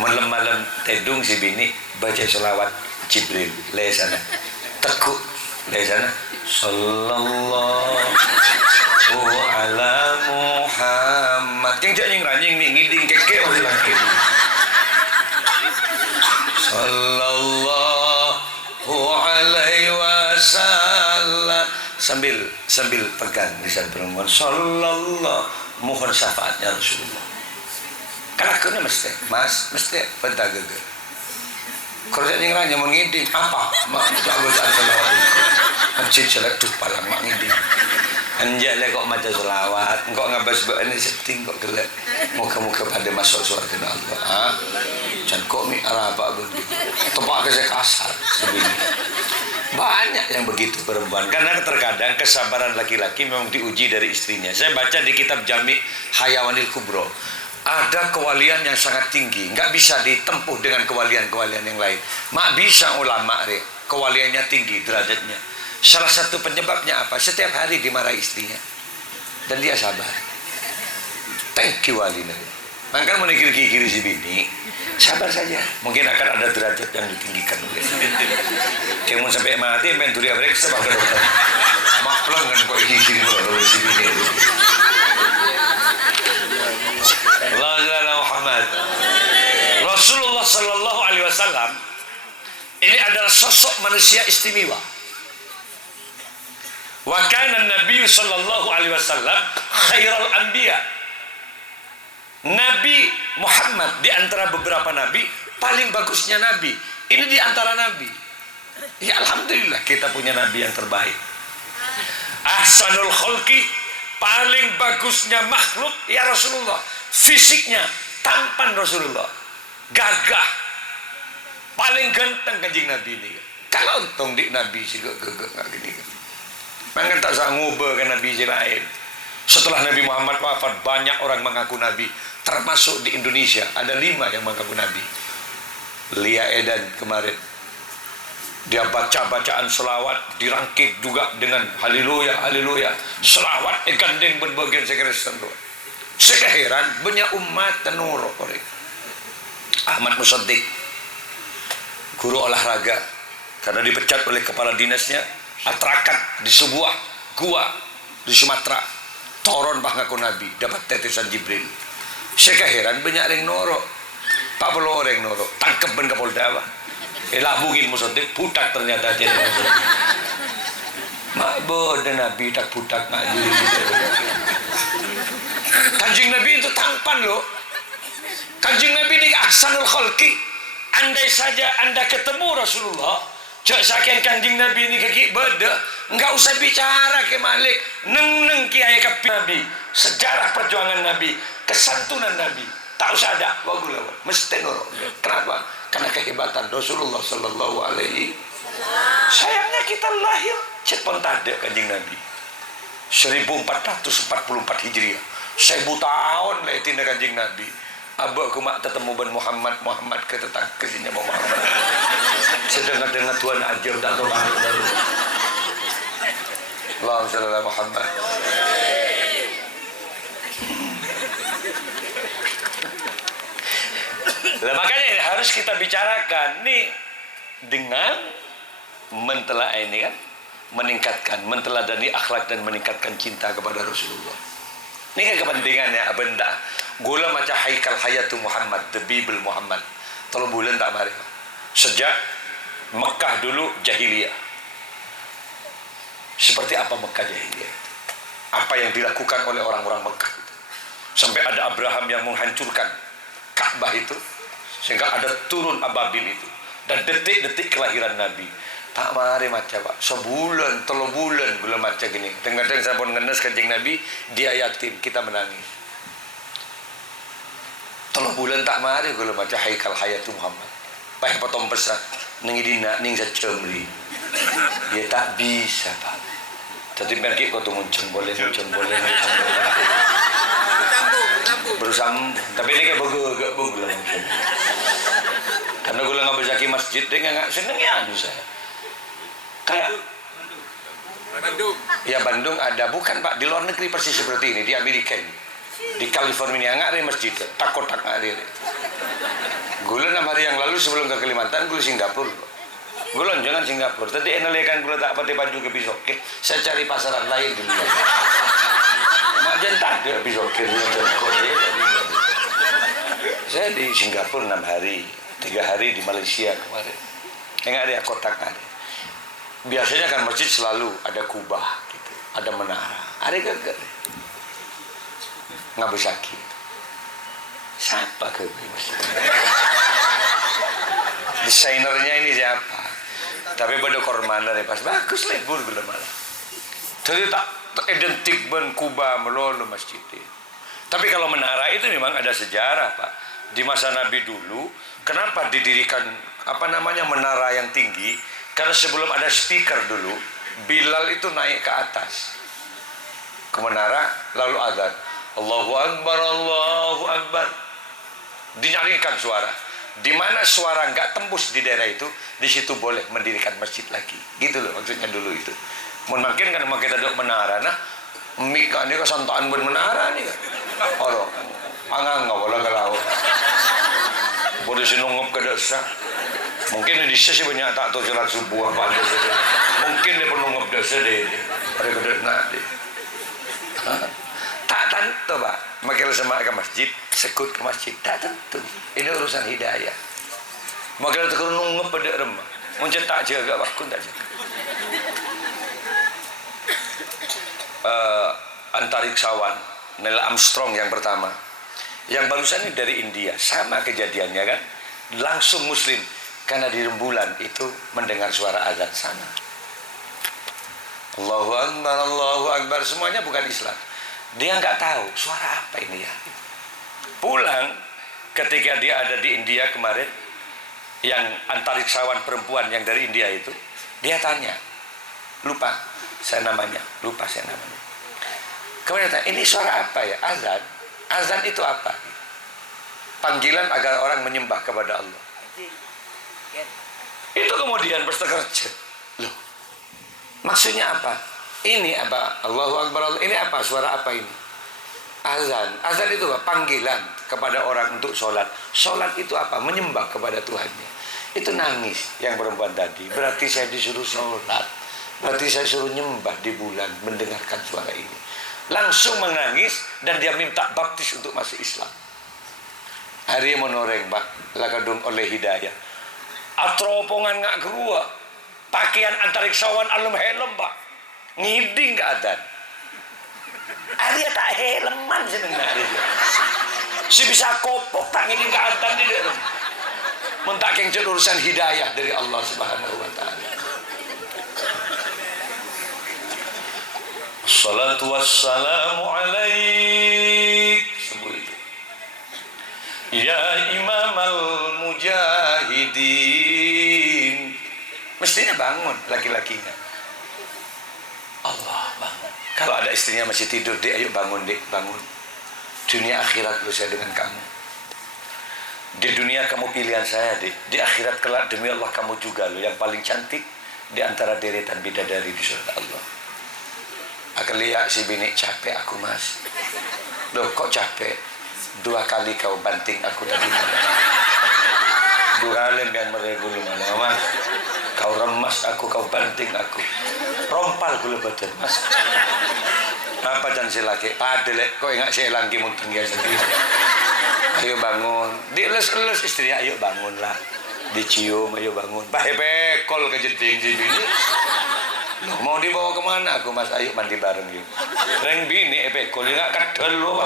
Malam-malam tedung si bini baca selawat Jibril, le sana. Tekuk le sana. Sallallahu ala Muhammad. Yang ranjing ni ngiding keke oleh laki. Sallallahu alaihi wasallam. Sambil pegang lisan perempuan. Sallallahu, mohon syafaatnya Rasulullah. Kalakuna mesti, mas, mesti pentah geger. Kalau yang ranya mau ngiding apa? Mak jago selawat. Masjid selatuh palang mak ngiding. Anjak le kok maca selawat, engkau ngabas ini setting kok gelek. Muka-muka pada masuk surga Allah. Ha? Jan kok mi arah apa begitu. Tempat ke saya kasar sebini. Banyak yang begitu perempuan, karena terkadang kesabaran laki-laki memang diuji dari istrinya. Saya baca di kitab Jami' Hayawanil Kubro, ada kewalian yang sangat tinggi, nggak bisa ditempuh dengan kewalian-kewalian yang lain. Mak bisa ulama re, kewaliannya tinggi derajatnya. Salah satu penyebabnya apa? Setiap hari dimarahi istrinya dan dia sabar. Thank you walina. Maka mau kiri-kiri si bini, sabar saja. Mungkin akan ada derajat yang ditinggikan oleh. Yang mau sampai mati, main duri abrek sebab dokter. Mak pelang kan kok kiri-kiri oleh si bini. Allah Muhammad. Rasulullah Sallallahu Alaihi Wasallam ini adalah sosok manusia istimewa. Wa kana Nabi Sallallahu Alaihi Wasallam khairul anbiya. Nabi Muhammad di antara beberapa nabi paling bagusnya nabi. Ini di antara nabi. Ya alhamdulillah kita punya nabi yang terbaik. Ahsanul khalqi, paling bagusnya makhluk ya Rasulullah. Fisiknya tampan Rasulullah, gagah, paling ganteng kanjeng Nabi ini. Kalau untung di Nabi sih gak gini. Mungkin tak sanggup ke Nabi si lain. Setelah Nabi Muhammad wafat, banyak orang mengaku Nabi, termasuk di Indonesia ada 5 yang mengaku Nabi. Lia Edan kemarin, dia baca bacaan selawat dirangkit juga dengan haleluya haleluya, selawat gandeng berbagian sekresen. Saya heran banyak umat tenuruk korek. Ahmad Musaddiq, guru olahraga, karena dipecat oleh kepala dinasnya, atrakat di sebuah gua di Sumatera, toron bah ngaku Nabi, dapat tetesan Jibril. Saya heran banyak yang norok. Pak perlu orang norok, tangkep ben Kapolda apa? Labungin Musaddiq, budak ternyata dia. Mak bodoh Nabi tak budak ngaji. Kanjeng Nabi itu tampan loh. Kanjeng Nabi ini ahsanul khalqi. Andai saja Anda ketemu Rasulullah, Cek saking Kanjeng Nabi ini kaki beda, enggak usah bicara ke Malik, neng kiai ke Nabi, sejarah perjuangan Nabi, kesantunan Nabi, tak usah ada wagulawan, mesti nurut. Kenapa? Karena kehebatan Rasulullah Sallallahu Alaihi. Sayangnya kita lahir cepon tada Kanjeng Nabi 1444 Hijriah, 1000 tahun lah itu Kanjeng Nabi. Abah aku mak ketemu ben Muhammad ke tetang kesini Muhammad. Sedang-dengar Tuhan aja tak tahu baru. Allahumma shalli ala Muhammad. Nah, makanya harus kita bicarakan nih dengan mentelaah ini kan, meningkatkan, menteladani akhlak dan meningkatkan cinta kepada Rasulullah. Ini kan kepentingannya benda. Gula macam Haikal Hayatu Muhammad, The Bible Muhammad. 3 bulan tak mari. Sejak Mekah dulu jahiliyah. Seperti apa Mekah jahiliyah? Apa yang dilakukan oleh orang-orang Mekah itu? Sampai ada Abraham yang menghancurkan Ka'bah itu, sehingga ada turun ababil itu. Dan detik-detik kelahiran Nabi. Tak mari macam Pak. Sebulan, 3 bulan gula macam gini. Tengah-tengah sabun ngenes Kanjeng Nabi, dia yatim, kita menangis. 3 bulan tak mari gula macam Haikal Hayatu Muhammad. Pak potong pesan, nengidina ning secemri. Dia tak bisa Pak. Jadi pergi kau tunggu boleh. Berusaha, tapi ini kayak bagus lah. Karena gula nggak bisa ke masjid, dia nggak seneng ya saya. Kayak Bandung ada, bukan Pak, di luar negeri persis seperti ini, di Amerika ini. Di California nggak ada masjid, tak nggak ada. Gula 6 hari yang lalu sebelum ke Kalimantan, gula Singapura. Gula jangan Singapura. Tadi enalekan gula tak pakai baju ke Bisoke. Saya cari pasaran lain dulu. Majen tak ada Bisoke. Saya di Singapura 6 hari, 3 hari di Malaysia kemarin. Nggak ada kotak ada. Biasanya kan masjid selalu ada kubah, gitu, ada menara. Ada gak? Nggak bisa ki. Siapa ke desainernya ini siapa? Tapi pada kormana pas bagus lebur gula malah. Jadi tak identik ben kubah melulu masjid itu. Tapi kalau menara itu memang ada sejarah Pak. Di masa Nabi dulu, kenapa didirikan menara yang tinggi? Karena sebelum ada speaker dulu, Bilal itu naik ke atas ke menara lalu azan. Allahu Akbar, Allahu Akbar. Dinyaringkan suara. Di mana suara nggak tembus di daerah itu, di situ boleh mendirikan masjid lagi. Gitu loh maksudnya dulu itu. Mungkin kan mau kita duduk menara, nah mik kan ini kesantaan ben menara nih kan. Orang angang nggak boleh kalau. Boleh sinungup ke desa. Mungkin di desa sih banyak tak tahu jalan subuh apa ada. Mungkin dia penungup desa deh. Ada kedek nanti. Tak tentu Pak. Makanya sama ke masjid, sekut ke masjid. Tak tentu. Ini urusan hidayah. Makanya tu nunggup pada remah. Mencetak jaga waktu tak jaga. Antariksawan Neil Armstrong yang pertama. Yang barusan ini dari India. Sama kejadiannya kan. Langsung Muslim. Karena di rembulan itu mendengar suara azan sana. Allahu Akbar, Allahu Akbar. Semuanya bukan Islam. Dia nggak tahu suara apa ini ya. Pulang ketika dia ada di India kemarin, yang antariksawan perempuan yang dari India itu, dia tanya, lupa saya namanya. Kemudian tanya, ini suara apa ya? Azan. Azan itu apa? Panggilan agar orang menyembah kepada Allah. Itu kemudian bersekerja. Loh, maksudnya apa? Ini apa? Allahu Akbar, Allah. Ini apa? Suara apa ini? Azan. Azan itu apa? Panggilan kepada orang untuk sholat. Sholat itu apa? Menyembah kepada Tuhannya. Itu nangis yang perempuan tadi. Berarti saya disuruh sholat. Berarti saya suruh nyembah di bulan mendengarkan suara ini. Langsung menangis dan dia minta baptis untuk masuk Islam. Hari menoreng Pak, lakadung oleh hidayah. Atropongan ngak gerua. Pakaian antariksawan alum helm Pak. Ngiding ke adan. Arya tak helman seneng hari dia. Si bisa kopok tak ngiding ke adan di dalam. Mentak yang urusan hidayah dari Allah Subhanahu wa taala. Salatu wassalamu alaik. Sebut itu. Ya Imam al-Mujahidin. Mestinya bangun laki-lakinya. Allah bangun. Kalau ada istrinya masih tidur, dek, ayo bangun dek, bangun. Dunia akhirat saya dengan kamu. Di dunia kamu pilihan saya dek. Di akhirat kelak demi Allah kamu juga loh yang paling cantik di antara deretan bidadari di surga Allah. Akan lihat si bini capek aku mas. Loh kok capek? 2 kali kau banting aku dari mana? 2 kali yang mereguli mana mas? Kau remas aku, kau banting aku. Rompal gula badan mas. Apa jangan si laki? Padelek, kau ingat si langgi munteng ya sendiri. Ayo bangun. Dielus-elus istrinya, ayo bangunlah. Dicium, ayo bangun. Pekol ke jeding si bini. Loh, mau dibawa kemana aku mas? Ayo mandi bareng yuk. Reng bini pekol nggak kadal lo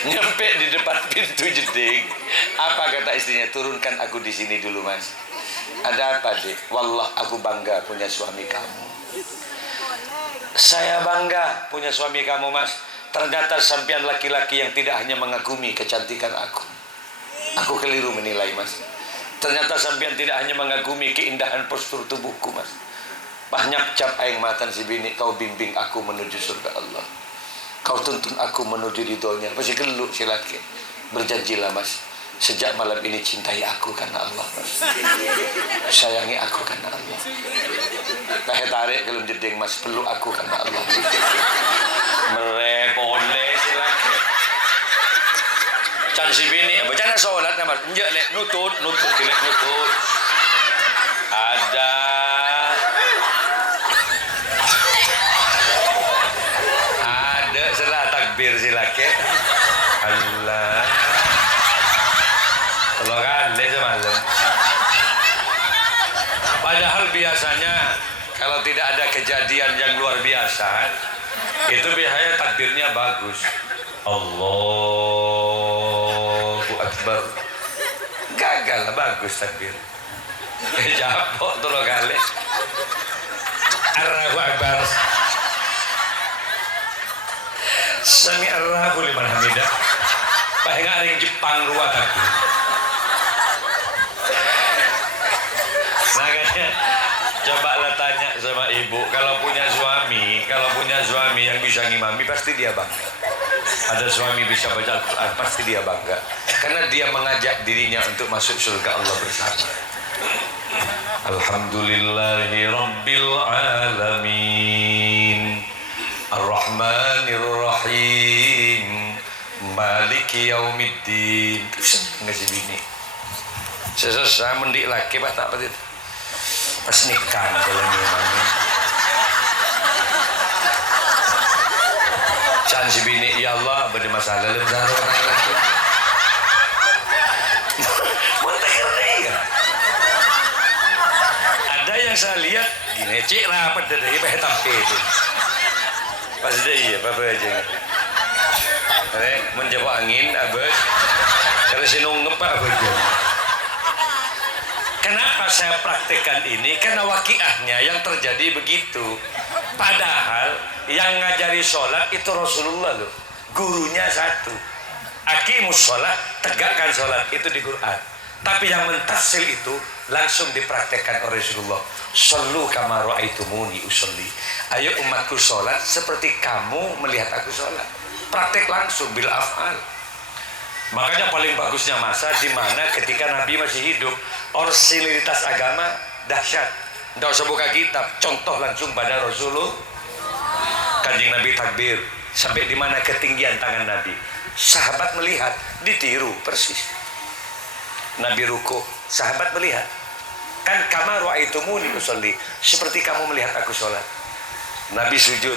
nyampe di depan pintu jeding. Apa kata istrinya? Turunkan aku di sini dulu mas. Ada apa dek? Wallah aku bangga punya suami kamu. Saya bangga punya suami kamu mas. Ternyata sampean laki-laki yang tidak hanya mengagumi kecantikan aku. Aku keliru menilai mas. Ternyata sampean tidak hanya mengagumi keindahan postur tubuhku mas. Banyak cap aing matan si bini. Kau bimbing aku menuju surga Allah. Kau tuntun aku menuju ridhonya. Pasti geluk si laki. Berjanjilah mas, sejak malam ini cintai aku karena Allah mas. Sayangi aku karena Allah. Kayak tarik kelum jeding mas, peluk aku karena Allah. Merepole si laki. Can si bini, bacana sholat mas. Njak lek nutut dilek nutut. Ada setelah takbir si laki. Allah. Tolong kali semalam. Padahal biasanya kalau tidak ada kejadian yang luar biasa, itu biasanya takbirnya bagus. Allahu Akbar. Gagal, bagus takbir. Japok tolong kali. Allahu Akbar. Sami Allahu liman hamidah. Paling ada yang Jepang ruwet aku. Makanya cobalah tanya sama ibu, kalau punya suami yang bisa ngimami pasti dia bangga. Ada suami bisa baca Al-Quran pasti dia bangga. Karena dia mengajak dirinya untuk masuk surga Allah bersama. Alhamdulillahi Rabbil Alamin Ar-Rahmanir Rahim Maliki Yaumiddin. Enggak sih bini. Saya mendik laki pak tak apa itu. Pas nikah kalau ngimami. Can si bini, ya Allah beri masalah dalam sehari orang laki. Ada yang saya lihat gini, cik rapat dari petampe itu. Pas dia iya, apa aja. Menjawab angin, abis. Kalau sinung ngepak aja. Kenapa saya praktekkan ini? Karena wakiahnya yang terjadi begitu. Padahal yang ngajari sholat itu Rasulullah loh. Gurunya satu. Aqimus sholat, tegakkan sholat. Itu di Quran. Tapi yang mentafsir itu langsung dipraktekkan oleh Rasulullah. Sallu kama ra'aitumuni usolli. Ayo umatku sholat seperti kamu melihat aku sholat. Praktek langsung bil af'al. Makanya paling bagusnya masa di mana ketika Nabi masih hidup, orisinilitas agama dahsyat. Tidak usah buka kitab, contoh langsung pada Rasulullah. Kanjeng Nabi takbir sampai di mana ketinggian tangan Nabi. Sahabat melihat, ditiru persis. Nabi ruku, sahabat melihat. Kan kama ra'aitumuni usolli, seperti kamu melihat aku sholat. Nabi sujud,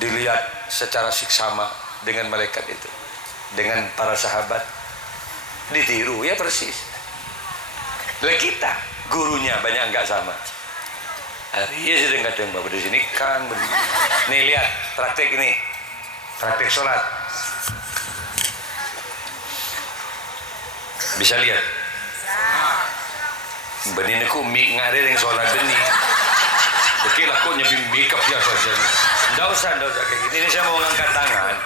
dilihat secara siksama dengan malaikat itu. Dengan para sahabat ditiru ya persis. Lah kita gurunya banyak enggak sama. Iya sedang kadang bapak di sini kan. Nih lihat praktek ini, praktek sholat. Bisa lihat. Benih ku mik ngare yang sholat benih. Oke lah kok nyebim makeup ya saja. Nggak usah kayak gini. Ini saya mau ngangkat tangan.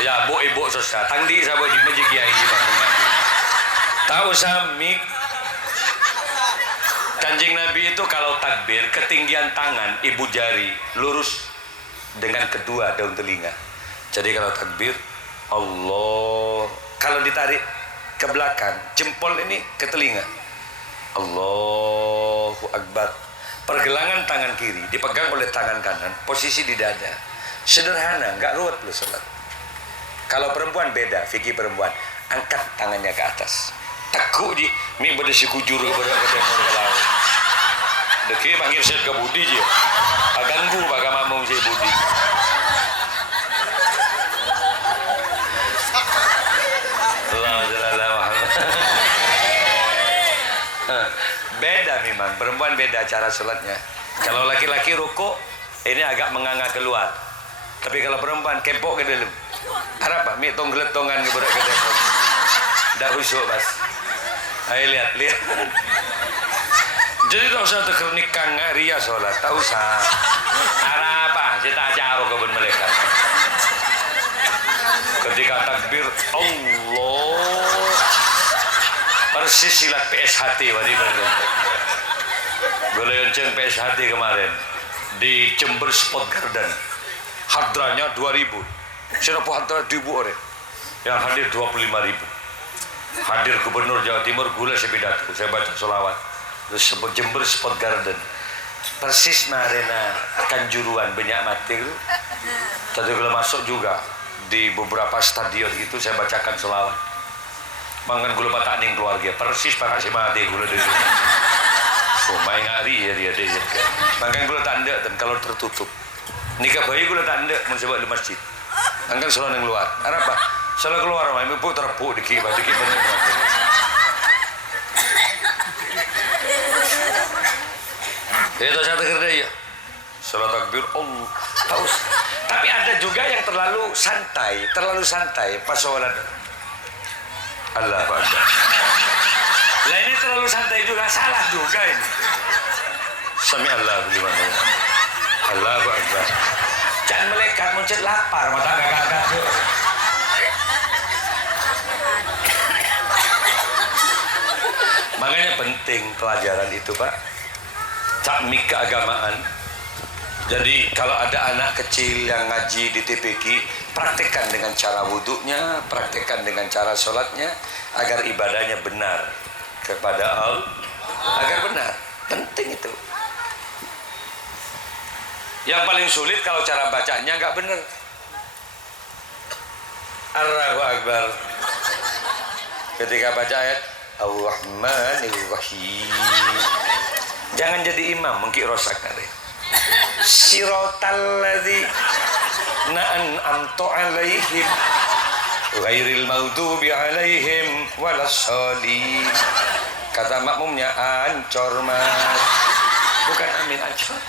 Ya bu ibu susah. Tangdi sahabat di masjid kiai di Bandung. Tahu sami Kanjeng Nabi itu kalau takbir ketinggian tangan ibu jari lurus dengan kedua daun telinga. Jadi kalau takbir Allah, kalau ditarik ke belakang jempol ini ke telinga. Allahu Akbar. Pergelangan tangan kiri dipegang oleh tangan kanan, posisi di dada. Sederhana, nggak ruwet loh salat. Kalau perempuan beda, fikih perempuan angkat tangannya ke atas. Tekuk di mi beda si kujur ke beda ke timur ke laut. Deki panggil saya ke budi je. Aganggu baka mamung si budi. Beda memang, perempuan beda cara sholatnya. Kalau laki-laki rukuk ini agak menganga keluar. Tapi kalau perempuan kempok ke dalam. Harap apa? Mi tong geletongan ke berat ke dalam. Dah khusyuk bas. Ayo lihat. Jadi tak usah terkernikan ria sholat, tak usah. Harap apa? Kita ajar ke ben mereka. Ketika takbir Allah, persis silat PSHT wadi bergantung. Boleh encen PSHT kemarin di Jember Sport Garden. Hadranya 2.000. Siapa hadra 2.000 orang? Yang hadir 25.000. Hadir Gubernur Jawa Timur gula saya pidato, saya baca sholawat. Terus Jember Sport Garden. Persis arena Kanjuruan banyak mati itu. Tadi kalau masuk juga di beberapa stadion gitu saya bacakan sholawat. Mangan gula patak ning keluarga persis pakai si mati gula dulu. Oh main ngari ya dia. Mangan gula tanda dan kalau tertutup. Nikah bayi gula tanda mencoba di masjid. Angkat sholat yang luar. Apa? Sholat keluar main ibu terpuk di kibah dikit bener. Itu satu kerja ya. Sholat takbir Allah. Tahu. Tapi ada juga yang terlalu santai pas sholat. Allah Akbar. Lah ini terlalu santai juga, salah juga ini. Sami Allah bagaimana? Allah Akbar. Jangan melekat muncul lapar mata kakak. Makanya penting pelajaran itu Pak. Takmik keagamaan. Jadi kalau ada anak kecil yang ngaji di TPQ, praktekkan dengan cara wudhunya, praktekkan dengan cara sholatnya, agar ibadahnya benar kepada Allah, agar benar. Penting itu. Yang paling sulit kalau cara bacanya nggak benar. Allahu Akbar. Ketika baca ayat Ar-Rahmanir-Rahim, jangan jadi imam mungkin rosak nanti. Siratal ladzina an'amta 'alaihim ghairil maghdubi 'alaihim walasshalin. Kata makmumnya ancor mas, bukan amin ancor.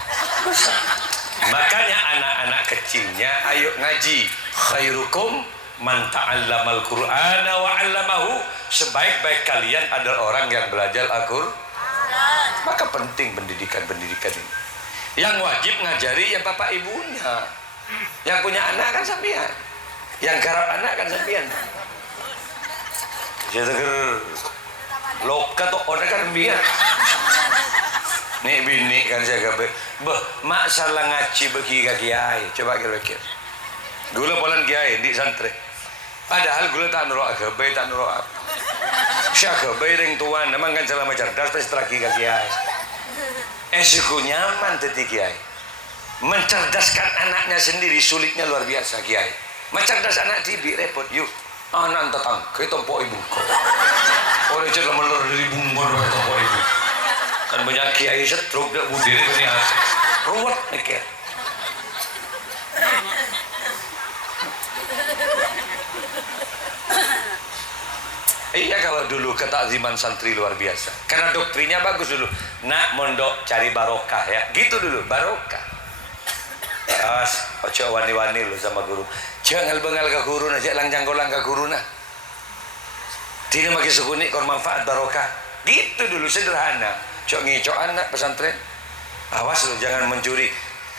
Makanya anak-anak kecilnya ayo ngaji. Khairukum man ta'allamal Qur'ana wa 'allamahu. Sebaik-baik kalian adalah orang yang belajar Al-Qur'an. Maka penting pendidikan ini. Yang wajib ngajari ya bapak ibunya. Yang punya anak kan sampean. Yang garap anak kan sampean. Saya tegur lokat orang kan biar. Nih bini kan saya gabe. Masalah ngaji bagi kiai. Coba kira-kira. Gula polan kiai di santri. Padahal gula tak nurut agabe, tak nurut apa. Saya agabe ring tuan, memang kan selama cerdas pasti lagi kiai. Esku nyaman tadi kiai. Mencerdaskan anaknya sendiri sulitnya luar biasa kiai. Mencerdas anak tibi repot yuk. Anak tetang, kita tompok ibu. Orang cerita melur dari bungkor ke tompok ibu. Kan banyak kiai setruk dak budiri punya ruwet nih kiai. Iya kalau dulu ketakziman santri luar biasa. Karena doktrinnya bagus dulu. Nak mondok cari barokah ya. Gitu dulu barokah. As, ojo wani-wani lo sama guru. Jangan bengal ke guru na, jangan langjanggolang ke guru na. Dini maki sukuni kon manfaat barokah. Gitu dulu sederhana. Cok ngicok anak pesantren. Awas lu jangan mencuri.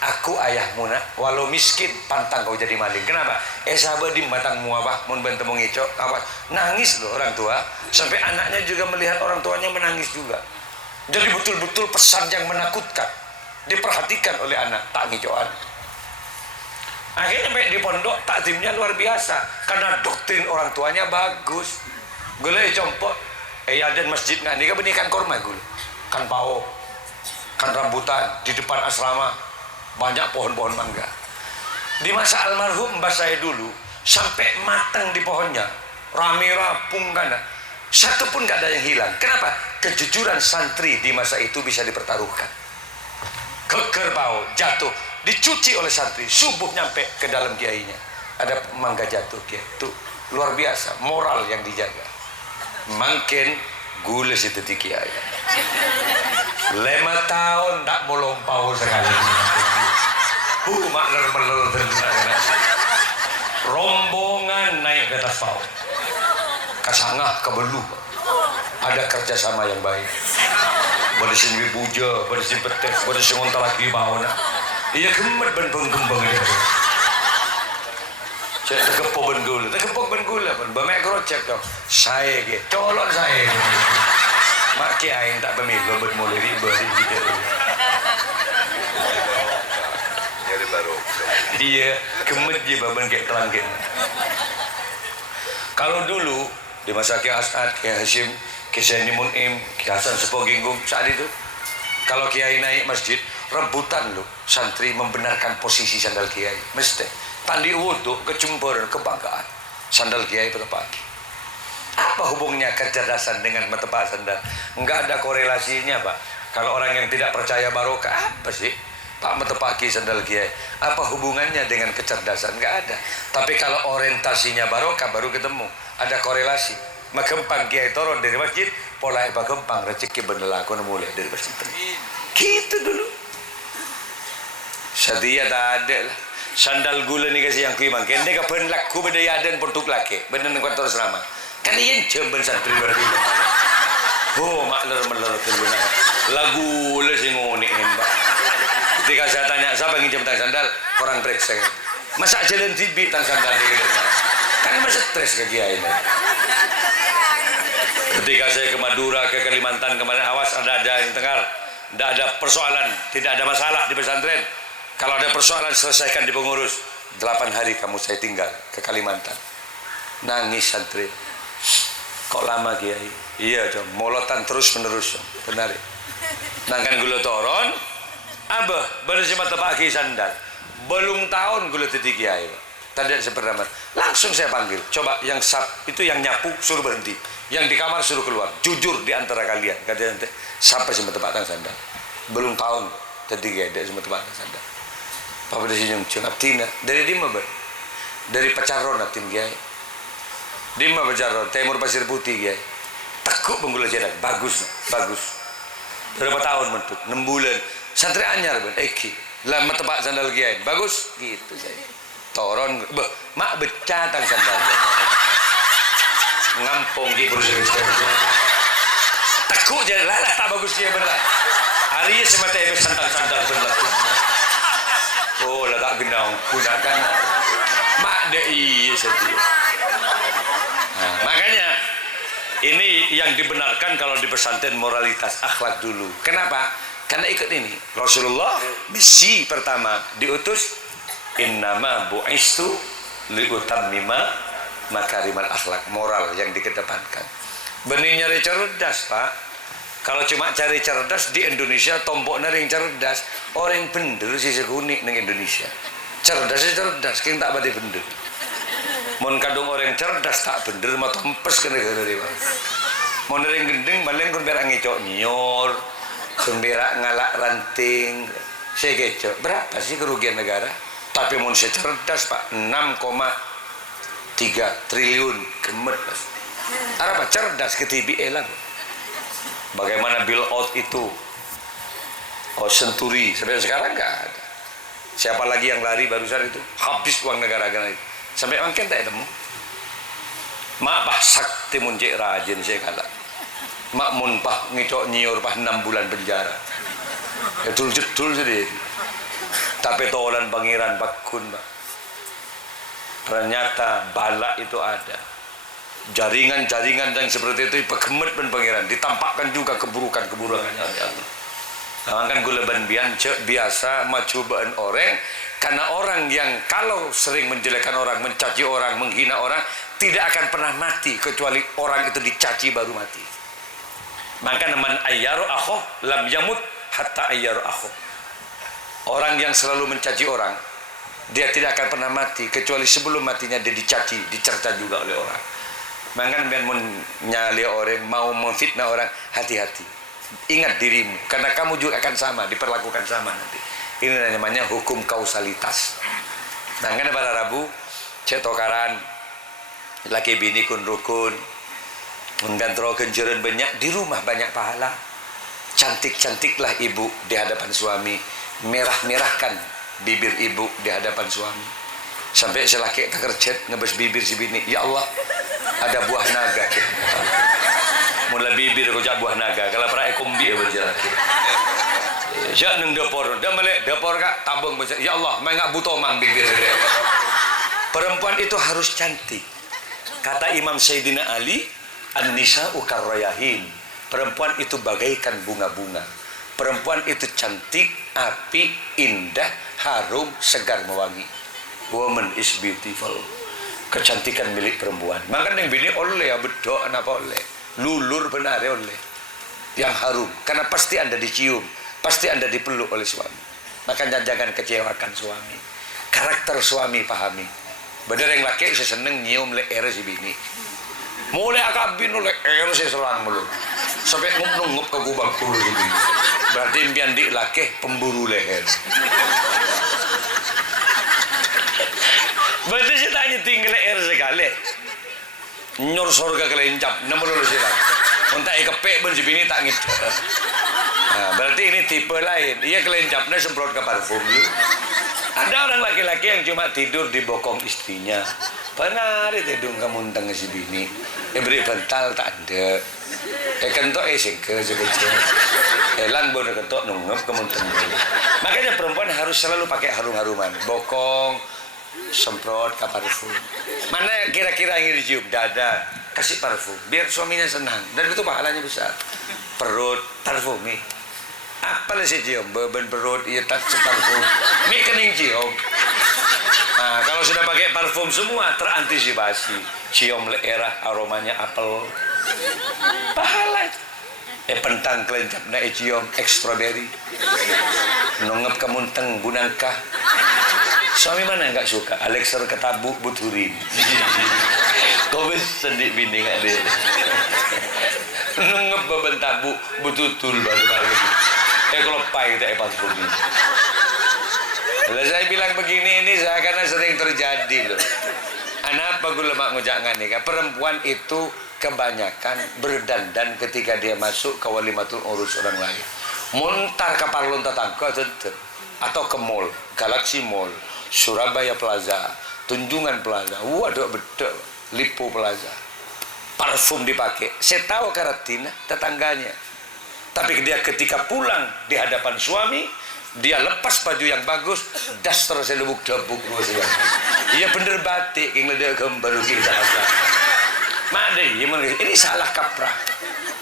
Aku ayahmu nak, walau miskin pantang kau jadi maling. Kenapa? Sahabat di batangmu apa? Mun bentemu ngicok, awas. Nangis loh orang tua. Sampai anaknya juga melihat orang tuanya menangis juga. Jadi betul-betul pesan yang menakutkan. Diperhatikan oleh anak, tak ngicokan. Akhirnya sampai di pondok takzimnya luar biasa karena doktrin orang tuanya bagus. Gule compot, dan masjid nggak nih kan korma gule, kan pao, kan rambutan di depan asrama banyak pohon-pohon mangga. Di masa almarhum mbah saya dulu sampai matang di pohonnya, rame rapung kan, satu pun nggak ada yang hilang. Kenapa? Kejujuran santri di masa itu bisa dipertaruhkan. Kekerbau jatuh dicuci oleh santri, subuh nyampe ke dalam kiainya ada mangga jatuh kiai. Itu luar biasa moral yang dijaga. Makin gula situ di kiai 5 tahun tak mau lompau sekali. Makner rombongan naik ke atas pau kasangah kebelu. Ada kerjasama yang baik. Berdesin wibuja, berdesin petek, berdesin ngontal lagi bau nak. Iya gemet ben penggembang dia. Saya terkepok ben gula pun. Bamek krocek kau. Saya ke, colok saya. Mak kiai tak pemilu ben mulai ribet gitu. Nyari baru. Iya, gemet je baben kayak telangkin. Kalau dulu di masa Kiai As'ad, Kiai Hashim, Kiai Zaini Mun'im, Kiai Hasan Sepo Ginggung saat itu kalau kiai naik masjid rebutan loh santri membenarkan posisi sandal kiai mesti tandi wudhu kecemburuan kebanggaan sandal kiai bertepaki. Apa hubungnya kecerdasan dengan mentepak sandal? Enggak ada korelasinya pak. Kalau orang yang tidak percaya barokah apa sih pak menepaki sandal kiai? Apa hubungannya dengan kecerdasan? Enggak ada. Tapi kalau orientasinya barokah baru ketemu ada korelasi. Makempang kiai turun dari masjid pola apa kempang rezeki bener aku mulai dari masjid. Gitu dulu. Setia tak ada lah. Sandal gula ni kasi yang kuimang. Kende ka pen laku bedaya dan portuk laki. Bener ni kuat terus lama. Kan yang jemben santri berarti. Oh makler terguna. Lagu le sing ngone mbak. Ketika saya tanya siapa yang jam tang sandal, orang periksa. Masa jalan tibi tang sandal dia. Kan masa stres ke kiai ini. Ketika saya ke Madura, ke Kalimantan kemarin, awas ada yang dengar, tidak ada persoalan, tidak ada masalah di pesantren. Kalau ada persoalan selesaikan di pengurus. 8 hari kamu saya tinggal ke Kalimantan. Nangis santri. Kok lama kiai? Iya dong, molotan terus menerus. Benar. Nangkan gula toron, abah bersama tepaki sandal. Belum tahun gula titik kiai. Tadi seperti langsung saya panggil. Coba yang sap itu yang nyapu suruh berhenti. Yang di kamar suruh keluar. Jujur di antara kalian. Katanya nanti siapa sih mentepak tang sandal? Belum tahun. Jadi kayak dia semua tepak tang sandal. Papa di sini cungap tina. Dari Dima ber. Dari Pacaron natin kiai. Dima Pacaron. Timur Pasir Putih kiai. Tekuk penggula cedak. Bagus. Berapa tahun mentut? 6 bulan. Santri anyar ben. Eki. Lah mentepak sandal kiai. Bagus. Gitu saya. Toron, mak becah tang sandal. Ngampung di berusaha. Takut je lah tak bagus dia benar. Hari semata itu sandal benar. Oh lah tak genang gunakan mak dei setia. Nah, makanya ini yang dibenarkan kalau di pesantren moralitas akhlak dulu. Kenapa? Karena ikut ini Rasulullah misi pertama diutus innama bu'istu liutammima makarimal akhlak, moral yang dikedepankan. Benih nyari cerdas pak. Kalau cuma cari cerdas di Indonesia tombok nering cerdas orang bener sih segunik neng Indonesia. Cerdas kita tak bade bener. Mon kadung orang cerdas tak bener mah tempes ke negara dia. Mon nering gendeng baleng kun berak ngicok nyor, kun berak ngalak ranting. Saya kecok berapa sih kerugian negara? Tapi mun cerdas pak 6,3 triliun gemet mas. Apa cerdas ke TBA lah. Bagaimana build out itu Century sampai sekarang nggak ada. Siapa lagi yang lari barusan itu habis uang negara itu sampai angken tak temu. Mak pak sakti muncik rajin saya kata. makmun pah ngicok nyiur pah 6 bulan penjara. Jedul jadi. Tapi tolan pangeran pakun, Pak. Ternyata bala itu ada. Jaringan-jaringan yang seperti itu pegemet pen pangeran, ditampakkan juga keburukan-keburukannya oleh Allah. Kan guleban biasa macubaan orang, karena orang yang kalau sering menjelekkan orang, mencaci orang, menghina orang, tidak akan pernah mati kecuali orang itu dicaci baru mati. Maka man ayyaru akhoh lam yamut hatta ayyaru akhoh. Orang yang selalu mencaci orang, dia tidak akan pernah mati kecuali sebelum matinya dia dicaci, dicerca juga oleh orang. Maka menyali orang, mau memfitnah orang, hati-hati. Ingat dirimu, karena kamu juga akan sama, diperlakukan sama nanti. Ini namanya hukum kausalitas. Nah, kan pada Rabu, cek tokaran, laki bini kun rukun, menggantro kenjuran banyak, di rumah banyak pahala. Cantik-cantiklah ibu di hadapan suami, merah-merahkan bibir ibu di hadapan suami. Sampai selaki tak kerjet ngebes bibir si bini, ya Allah, ada buah naga. Mula bibir kocak buah naga, kalau pernah ekombi ya berjalan. Ya neng dapur, dah melek dapur kak tabung besar. Ya Allah, main ngak butuh mang bibir. Perempuan itu harus cantik. Kata Imam Sayyidina Ali, an-nisa'u karrayahin. Perempuan itu bagaikan bunga-bunga. Perempuan itu cantik, api, indah, harum, segar mewangi. Woman is beautiful. Kecantikan milik perempuan. Maka yang bini oleh ya bedo apa oleh. Lulur benar oleh. Yang harum. Karena pasti Anda dicium, pasti Anda dipeluk oleh suami. Makanya jangan kecewakan suami. Karakter suami pahami. Bener yang laki saya seneng nyium leher si bini. Mulai akabin leher saya selang mulu. Sampai ngup-ngup ke gubang kuru si bini. Berarti impian di laki pemburu leher. Berarti saya tanya tinggal leher sekali. Nyor sorga kelencap, nama lulus sila. Untuk kepek pun si bini tak ngit. Nah, berarti ini tipe lain. Ia kelencapnya semprot ke parfum. Ada orang laki-laki yang cuma tidur di bokong istrinya. Benar itu kamu tentang si bini. Beri bental tak ada. Kentok singke sekecil. Elang bodoh kentok nungup kamu tentang. Makanya perempuan harus selalu pakai harum-haruman. Bokong, semprot ke parfum. Mana kira-kira yang dicium? Dada, kasih parfum biar suaminya senang dan itu pahalanya besar. Perut, parfumi. Apa sih cium? Beban perut, iya tak parfum. Mie kening cium. Nah, kalau sudah pakai parfum semua terantisipasi. Cium leerah aromanya apel. Pahala. Pentang kelencap na cium strawberry. Nongep kemunteng bunangkah. Suami mana yang nggak suka? Alexer ketabuk buturin. Kau sendik bini nggak dia? Nungep beban tabuk bututul baru. Kalau pai kita parfum ini. Kalau saya bilang begini ini saya karena sering terjadi loh. Anak apa gue lemak ngujangan nih? Perempuan itu kebanyakan berdandan ketika dia masuk ke walimatul urus orang lain. Muntar ke parlon tetangga atau ke mall, Galaxy Mall, Surabaya Plaza, Tunjungan Plaza, waduh betul, Lipo Plaza, parfum dipakai. Saya tahu karatina tetangganya, tapi dia ketika pulang di hadapan suami, dia lepas baju yang bagus, daster saya lebuk debuk dua. Iya bener batik, yang dia gambar kita. Made, ini salah kaprah.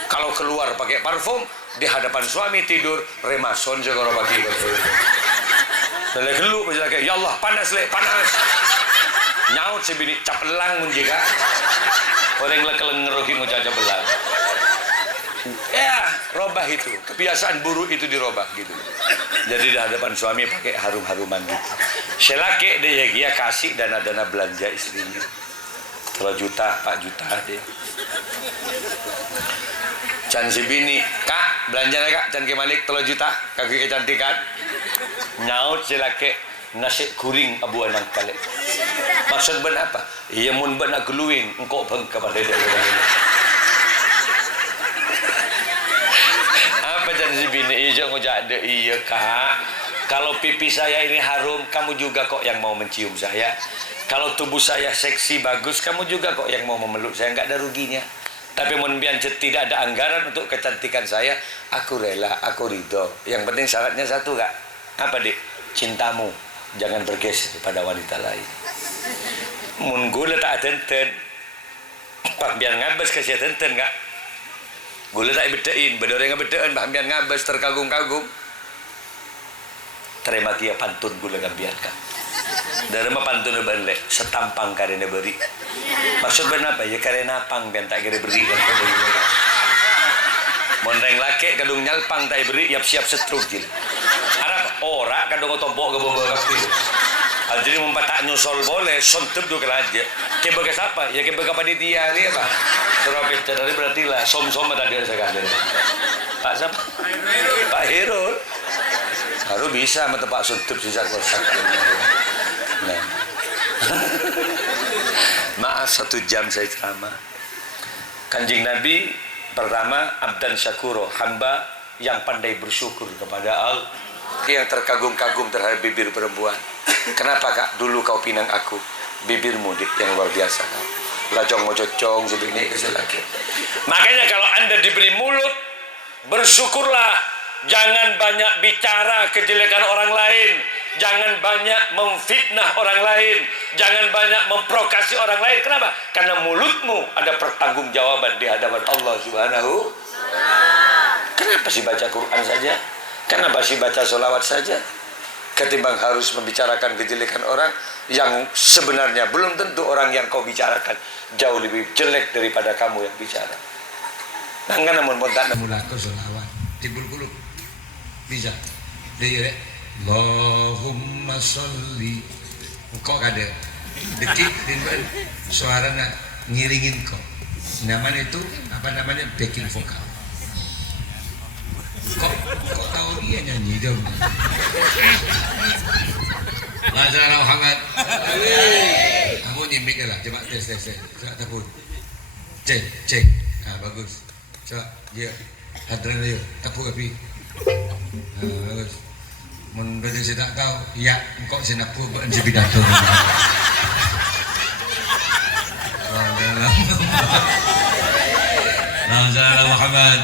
Kalau keluar pakai parfum di hadapan suami tidur, remason segala bagi. Saya gelu berjalan ya Allah panas le panas. Nyaut sebini capelang menjaga. Orang lekeleng ngerokin ngucap capelang. Ya, robah itu. Kebiasaan buruk itu dirobah gitu. Jadi di hadapan suami pakai harum-haruman gitu. Selake dia kasih dana-dana belanja istrinya. 3 juta, 4 juta dia. Can si bini, kak belanjanya kak, can kemalik 3 juta, kaki kecantikan. Nyaut selake nasi kuring abuan yang kalik. Maksud ben apa? Iya mun ben nak gluing, engkau bangka pada dia. Apa can si bini? Iya ngojak ada iya kak. Kalau pipi saya ini harum, kamu juga kok yang mau mencium saya. Kalau tubuh saya seksi bagus, kamu juga kok yang mau memeluk saya, nggak ada ruginya. Tapi menbian tidak ada anggaran untuk kecantikan saya, aku rela, aku ridho. Yang penting syaratnya satu Kak. Apa Dik? Cintamu jangan bergeser pada wanita lain. Mun gula tak tenten, pak biar ngabes kasih tenten Kak. Gula tak bedain, bedoreng bedain, pak biar ngabes terkagum-kagum. Terima kia pantun gula gambian Kak. Dari mana pantun balik setampang karena beri. Maksud benar apa ya karena pang biar tak kira beri kan. Mondeng laki kadung nyalpang tak beri siap setruk jil. Arab ora kadung tombok ke bawah kapi. Jadi mempatak nyusul boleh sontep tu kalau aja. Kebagai siapa? Ya kebagai panitia ni apa? Terapit dari berarti lah som-som tadi sekali. Pak siapa? Pak Herul. Harus bisa mata Pak sontep sisa kosak. Nah. Maaf 1 jam saya ceramah. Kanjeng Nabi pertama abdan syakuro, hamba yang pandai bersyukur kepada Allah, yang terkagum-kagum terhadap bibir perempuan. Kenapa Kak? Dulu kau pinang aku, bibirmu yang luar biasa Kak. Lacong mococong sebegini lagi. Makanya kalau Anda diberi mulut, bersyukurlah. Jangan banyak bicara kejelekan orang lain. Jangan banyak memfitnah orang lain. Jangan banyak memprovokasi orang lain. Kenapa? Karena mulutmu ada pertanggungjawaban di hadapan Allah Subhanahu. Kenapa sih baca Quran saja? Kenapa sih baca sholawat saja? Ketimbang harus membicarakan kejelekan orang yang sebenarnya belum tentu orang yang kau bicarakan jauh lebih jelek daripada kamu yang bicara. Nah, namun tak namun aku sholawat tibul kulub bisa. Dia Allahumma sholli. Kok ada dekik timbal suaranya ngiringin kok. Namanya itu apa namanya backing vokal. Kok tahu dia nyanyi dong? Masalah Muhammad. Kamu nyimik lah, coba tes. Coba tepun. Cek. Ah bagus. Coba dia hadran dia tepuk api. Bagus. Mun beda saya tak tahu, ya engkau senapu berjanji pidato. Masalah Muhammad.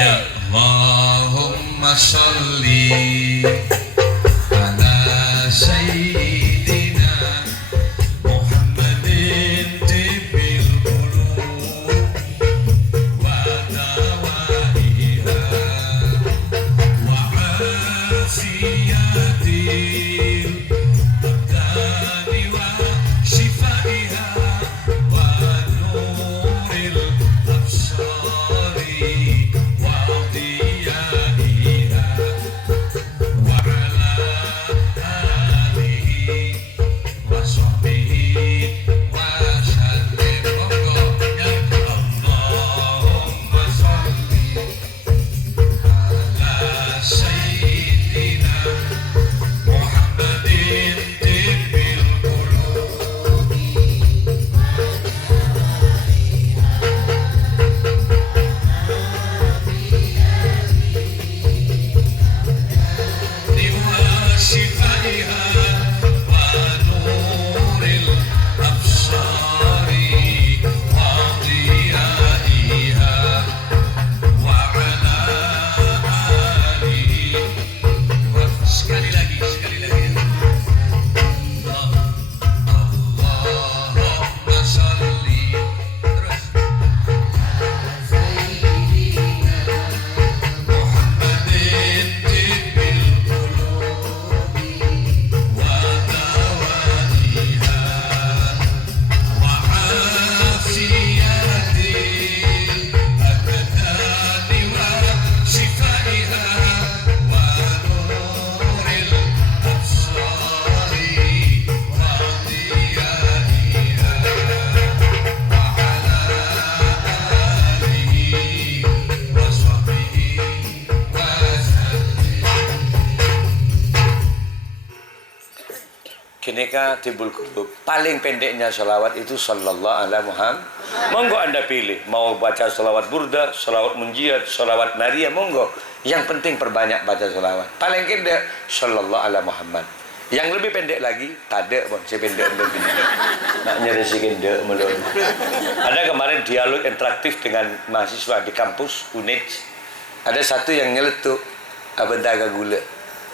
Ayo. Allahumma sholli ala sayyidina Muhammadin tibbil qulub wa dawaiha wa afiyatil abdani wa shifaiha wa nuril absari wa diyaiha wa ala alihi wa sahbihi wa sallim. Allahumma sholli ala sayyidina Muhammadin tibbil qulub wa shifaiha wa nuril absari wa diyaiha wa ala alihi. Sekali lagi. Allahumma sholli. Terus. Muhammadin tibbil qulubi wa dawaiha wa afiyatil abdani wa shifaiha wa nuril absari wa diyaiha wa ala alihi wa sahbihi wa sallim. Kini Kak timbul qulub. Paling pendeknya sholawat itu sallallahu alaihi Muhammad. Monggo Anda pilih. Mau baca sholawat burda, sholawat munjiat, sholawat nariyah, monggo. Yang penting perbanyak baca sholawat. Paling pendek sallallahu alaihi Muhammad. Yang lebih pendek lagi, tade pun saya pendek lebih. Nak nyerisikin dek melon. Ada kemarin dialog interaktif dengan mahasiswa di kampus UNED. Ada satu yang nyeletuk, abentaga gula.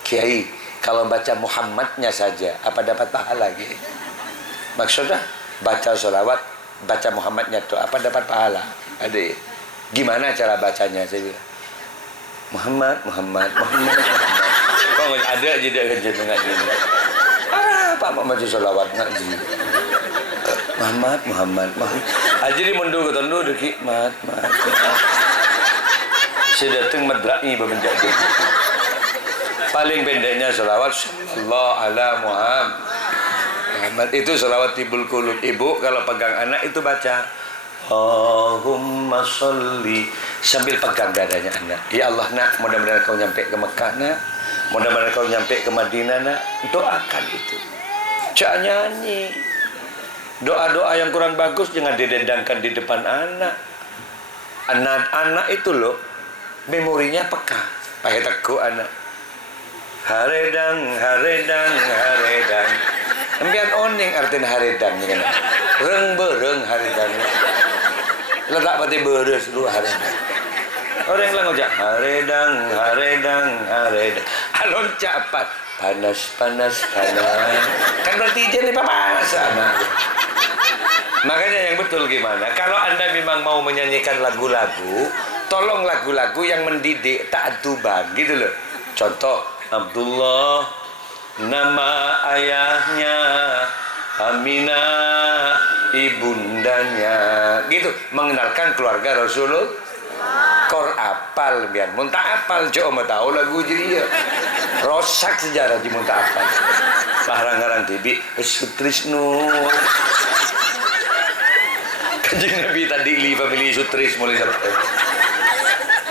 Kiai, kalau baca Muhammadnya saja, apa dapat pahala gitu? Maksudnya baca sholawat, baca Muhammadnya tuh apa dapat pahala? Ada. Gimana cara bacanya? Saya bilang, Muhammad. Kok ada aja dia kerja ngaji. Pak mau maju sholawat ngaji. Muhammad. Aja di mundur ke tundu deki mat. Saya datang madrai bermenjadi. Paling pendeknya sholawat Allah ala Muhammad. Itu sholawat tibul qulub. Ibu kalau pegang anak itu baca Allahumma sholli sambil pegang dadanya anak. Ya Allah nak, mudah-mudahan kau nyampe ke Mekah nak, mudah-mudahan kau nyampe ke Madinah nak. Doakan itu. Jangan nyanyi. Doa-doa yang kurang bagus jangan didendangkan di depan anak. Anak-anak itu loh memorinya peka. Pakai teguh anak. Haredang. Empian oning artinya haredang kan. Reng haredang. Letak pati beres dulu haredang. Orang yang ngojak haredang. Alon capat panas. Kan berarti jadi pemanasan. Makanya yang betul gimana? Kalau Anda memang mau menyanyikan lagu-lagu, tolong lagu-lagu yang mendidik, ta'adduban gitu loh. Contoh, Abdullah nama ayahnya, Aminah ibundanya, gitu. Mengenalkan keluarga Rasulullah. Kor apal biar muntah apal coba tahu lagu jadi ya. Rosak sejarah di muntah apal. Larang-larang tibi Sutrisno. Kanjeng Nabi tadi li family Sutris mulai sampai.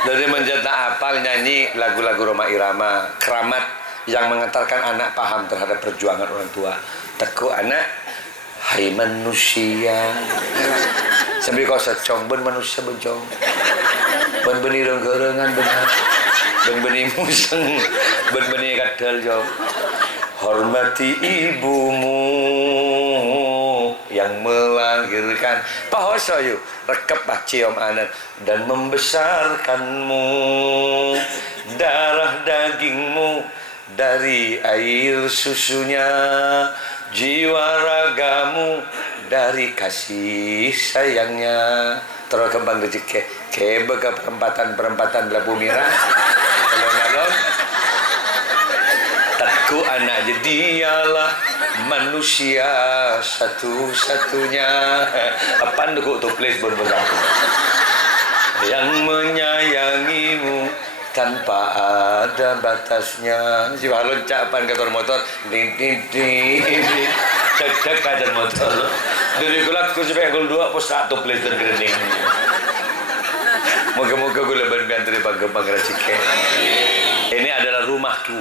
Dari mencetak apal nyanyi lagu-lagu Roma Irama, keramat yang mengantarkan anak paham terhadap perjuangan orang tua. Teguh anak, hai manusia. Sambil kau secong ben manusia bencong. Ben beni renggerengan benar. Ben beni museng, ben beni kadal jong. Hormati ibumu yang melahirkan. Pahoso yuk, rekep bah cium anak dan membesarkanmu, darah dagingmu dari air susunya, jiwa ragamu dari kasih sayangnya. Terus kembang rezeki kebe ke perempatan Labu Merah. Alon-alon takku anak jadilah manusia satu-satunya. Apa nduk tu place berbeda yang menyayangimu tanpa ada batasnya. Si balon capan motor motor cek kader motor dari gulat ku sampai gol 2 pos 1 place dan grinding. Moga-moga gue leban biantri bang rezeki. Ini adalah rumahku,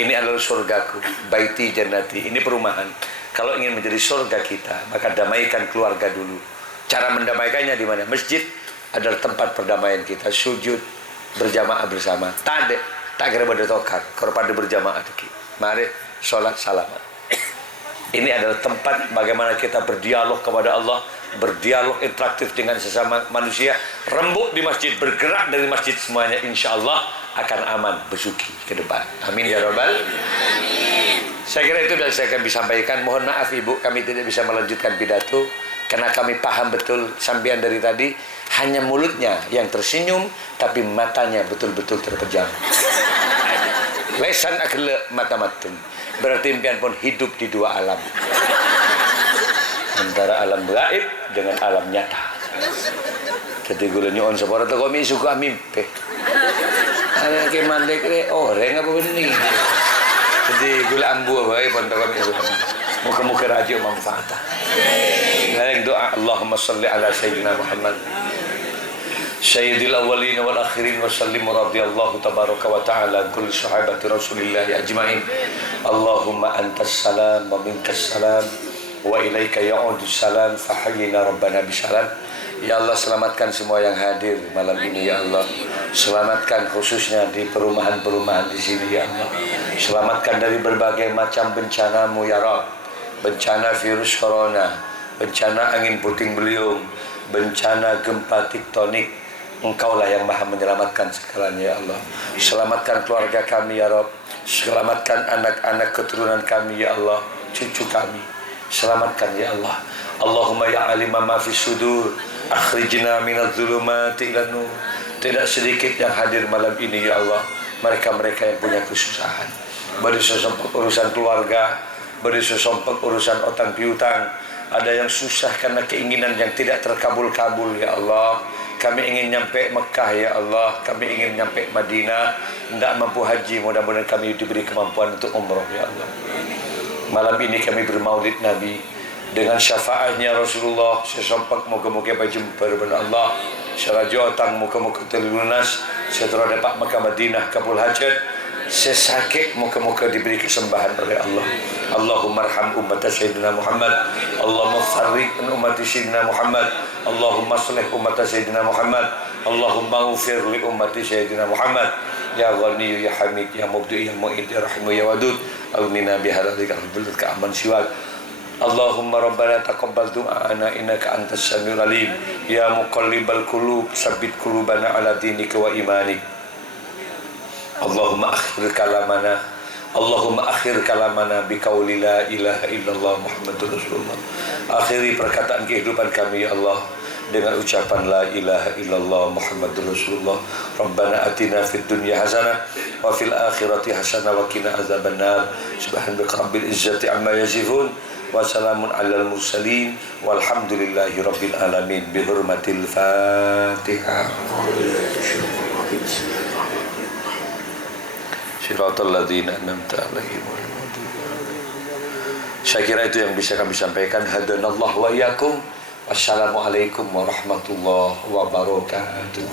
ini adalah surgaku, baiti jannati. Ini perumahan. Kalau ingin menjadi surga kita, maka damaikan keluarga dulu. Cara mendamaikannya di mana? Masjid adalah tempat perdamaian kita. Sujud berjamaah bersama. Tak kira berdetokan. Kalau pada berjamaah deki. Mari sholat salaman. Ini adalah tempat bagaimana kita berdialog kepada Allah, berdialog interaktif dengan sesama manusia. Rembuk di masjid, bergerak dari masjid semuanya, insya Allah akan aman, besuki ke depan. Amin ya Rabbal. Saya kira itu dan saya akan disampaikan. Mohon maaf Ibu, kami tidak bisa melanjutkan pidato karena kami paham betul sampean dari tadi hanya mulutnya yang tersenyum, tapi matanya betul-betul terpejam. Lesan akhle mata-matum. Berarti impian pun hidup di dua alam, antara alam gaib dengan alam nyata. Jadi gue nyuon separa tu kami suka mimpi. Ada kemandek ni orang apa benih. Jadi gue ambu baik pun tak kami suka. Muka-muka radio manfaat. Lain doa Allahumma salli ala Sayyidina Muhammad Sayyidil awwalin wal akhirin wa sallim radhiyallahu tabaraka wa ta'ala kulli sahabati Rasulillah ajmain. Allahumma antas salam wa minkas salam wa ilaika ya'udus salam fahayyina rabbana bisalam. Ya Allah, selamatkan semua yang hadir malam ini ya Allah. Selamatkan khususnya di perumahan-perumahan di sini ya Allah. Selamatkan dari berbagai macam bencana-Mu ya Rabb. Bencana virus corona, bencana angin puting beliung, bencana gempa tektonik. Engkaulah yang maha menyelamatkan segalanya ya Allah. Selamatkan keluarga kami ya Rabb. Selamatkan anak-anak keturunan kami ya Allah, cucu kami. Selamatkan ya Allah. Allahumma ya alima ma fis sudur, akhrijna minadz zulumati ilan nur. Tidak sedikit yang hadir malam ini ya Allah, mereka-mereka yang punya kesusahan, beri sesempet urusan keluarga, beri sesempet urusan utang piutang. Ada yang susah karena keinginan yang tidak terkabul-kabul ya Allah. Kami ingin nyampe Mekah ya Allah, kami ingin nyampe Madinah, tidak mampu haji, mudah-mudahan kami diberi kemampuan untuk umroh ya Allah. Malam ini kami bermaulid Nabi dengan syafaatnya Rasulullah. Sesempat moga-moga berjumpa dengan Allah. Seraja otang moga-moga terlunas. Setelah dapat Mekah Madinah kabul hajat. Sesakit moga-moga diberi kesembahan oleh Allah. Allahumma arham umat Sayyidina Muhammad. Allahumma farriq an umat Sayyidina Muhammad. Allahumma aslih umat Sayyidina Muhammad. Allahumma ghfir li umat Sayyidina Muhammad. Ya Ghani ya Hamid ya Mubdi ya Mu'id ya Rahimu ya Wadud. Aghnina bihalalika ka aman siwak. Allahumma rabbana taqabbal du'ana innaka antas samiul alim. Ya muqallibal qulub sabbit qulubana ala dinika wa imanik. Allahumma akhir kalamana biqauli la ilaha illallah Muhammadur Rasulullah. Akhiri perkataan kehidupan kami ya Allah dengan ucapan la ilaha illallah Muhammadur Rasulullah. Rabbana atina fid dunya hasanah wa fil akhirati hasanah wa qina azabannar. Subhanaka rabbil izzati amma yasifun wa salamun alal mursalin walhamdulillahi rabbil alamin. Bi hurmatil Fatihah. Siratal ladzina an'amta 'alaihim. Saya kira itu yang bisa kami sampaikan. Hadanallahu wa iyyakum. Wassalamualaikum warahmatullahi wabarakatuh.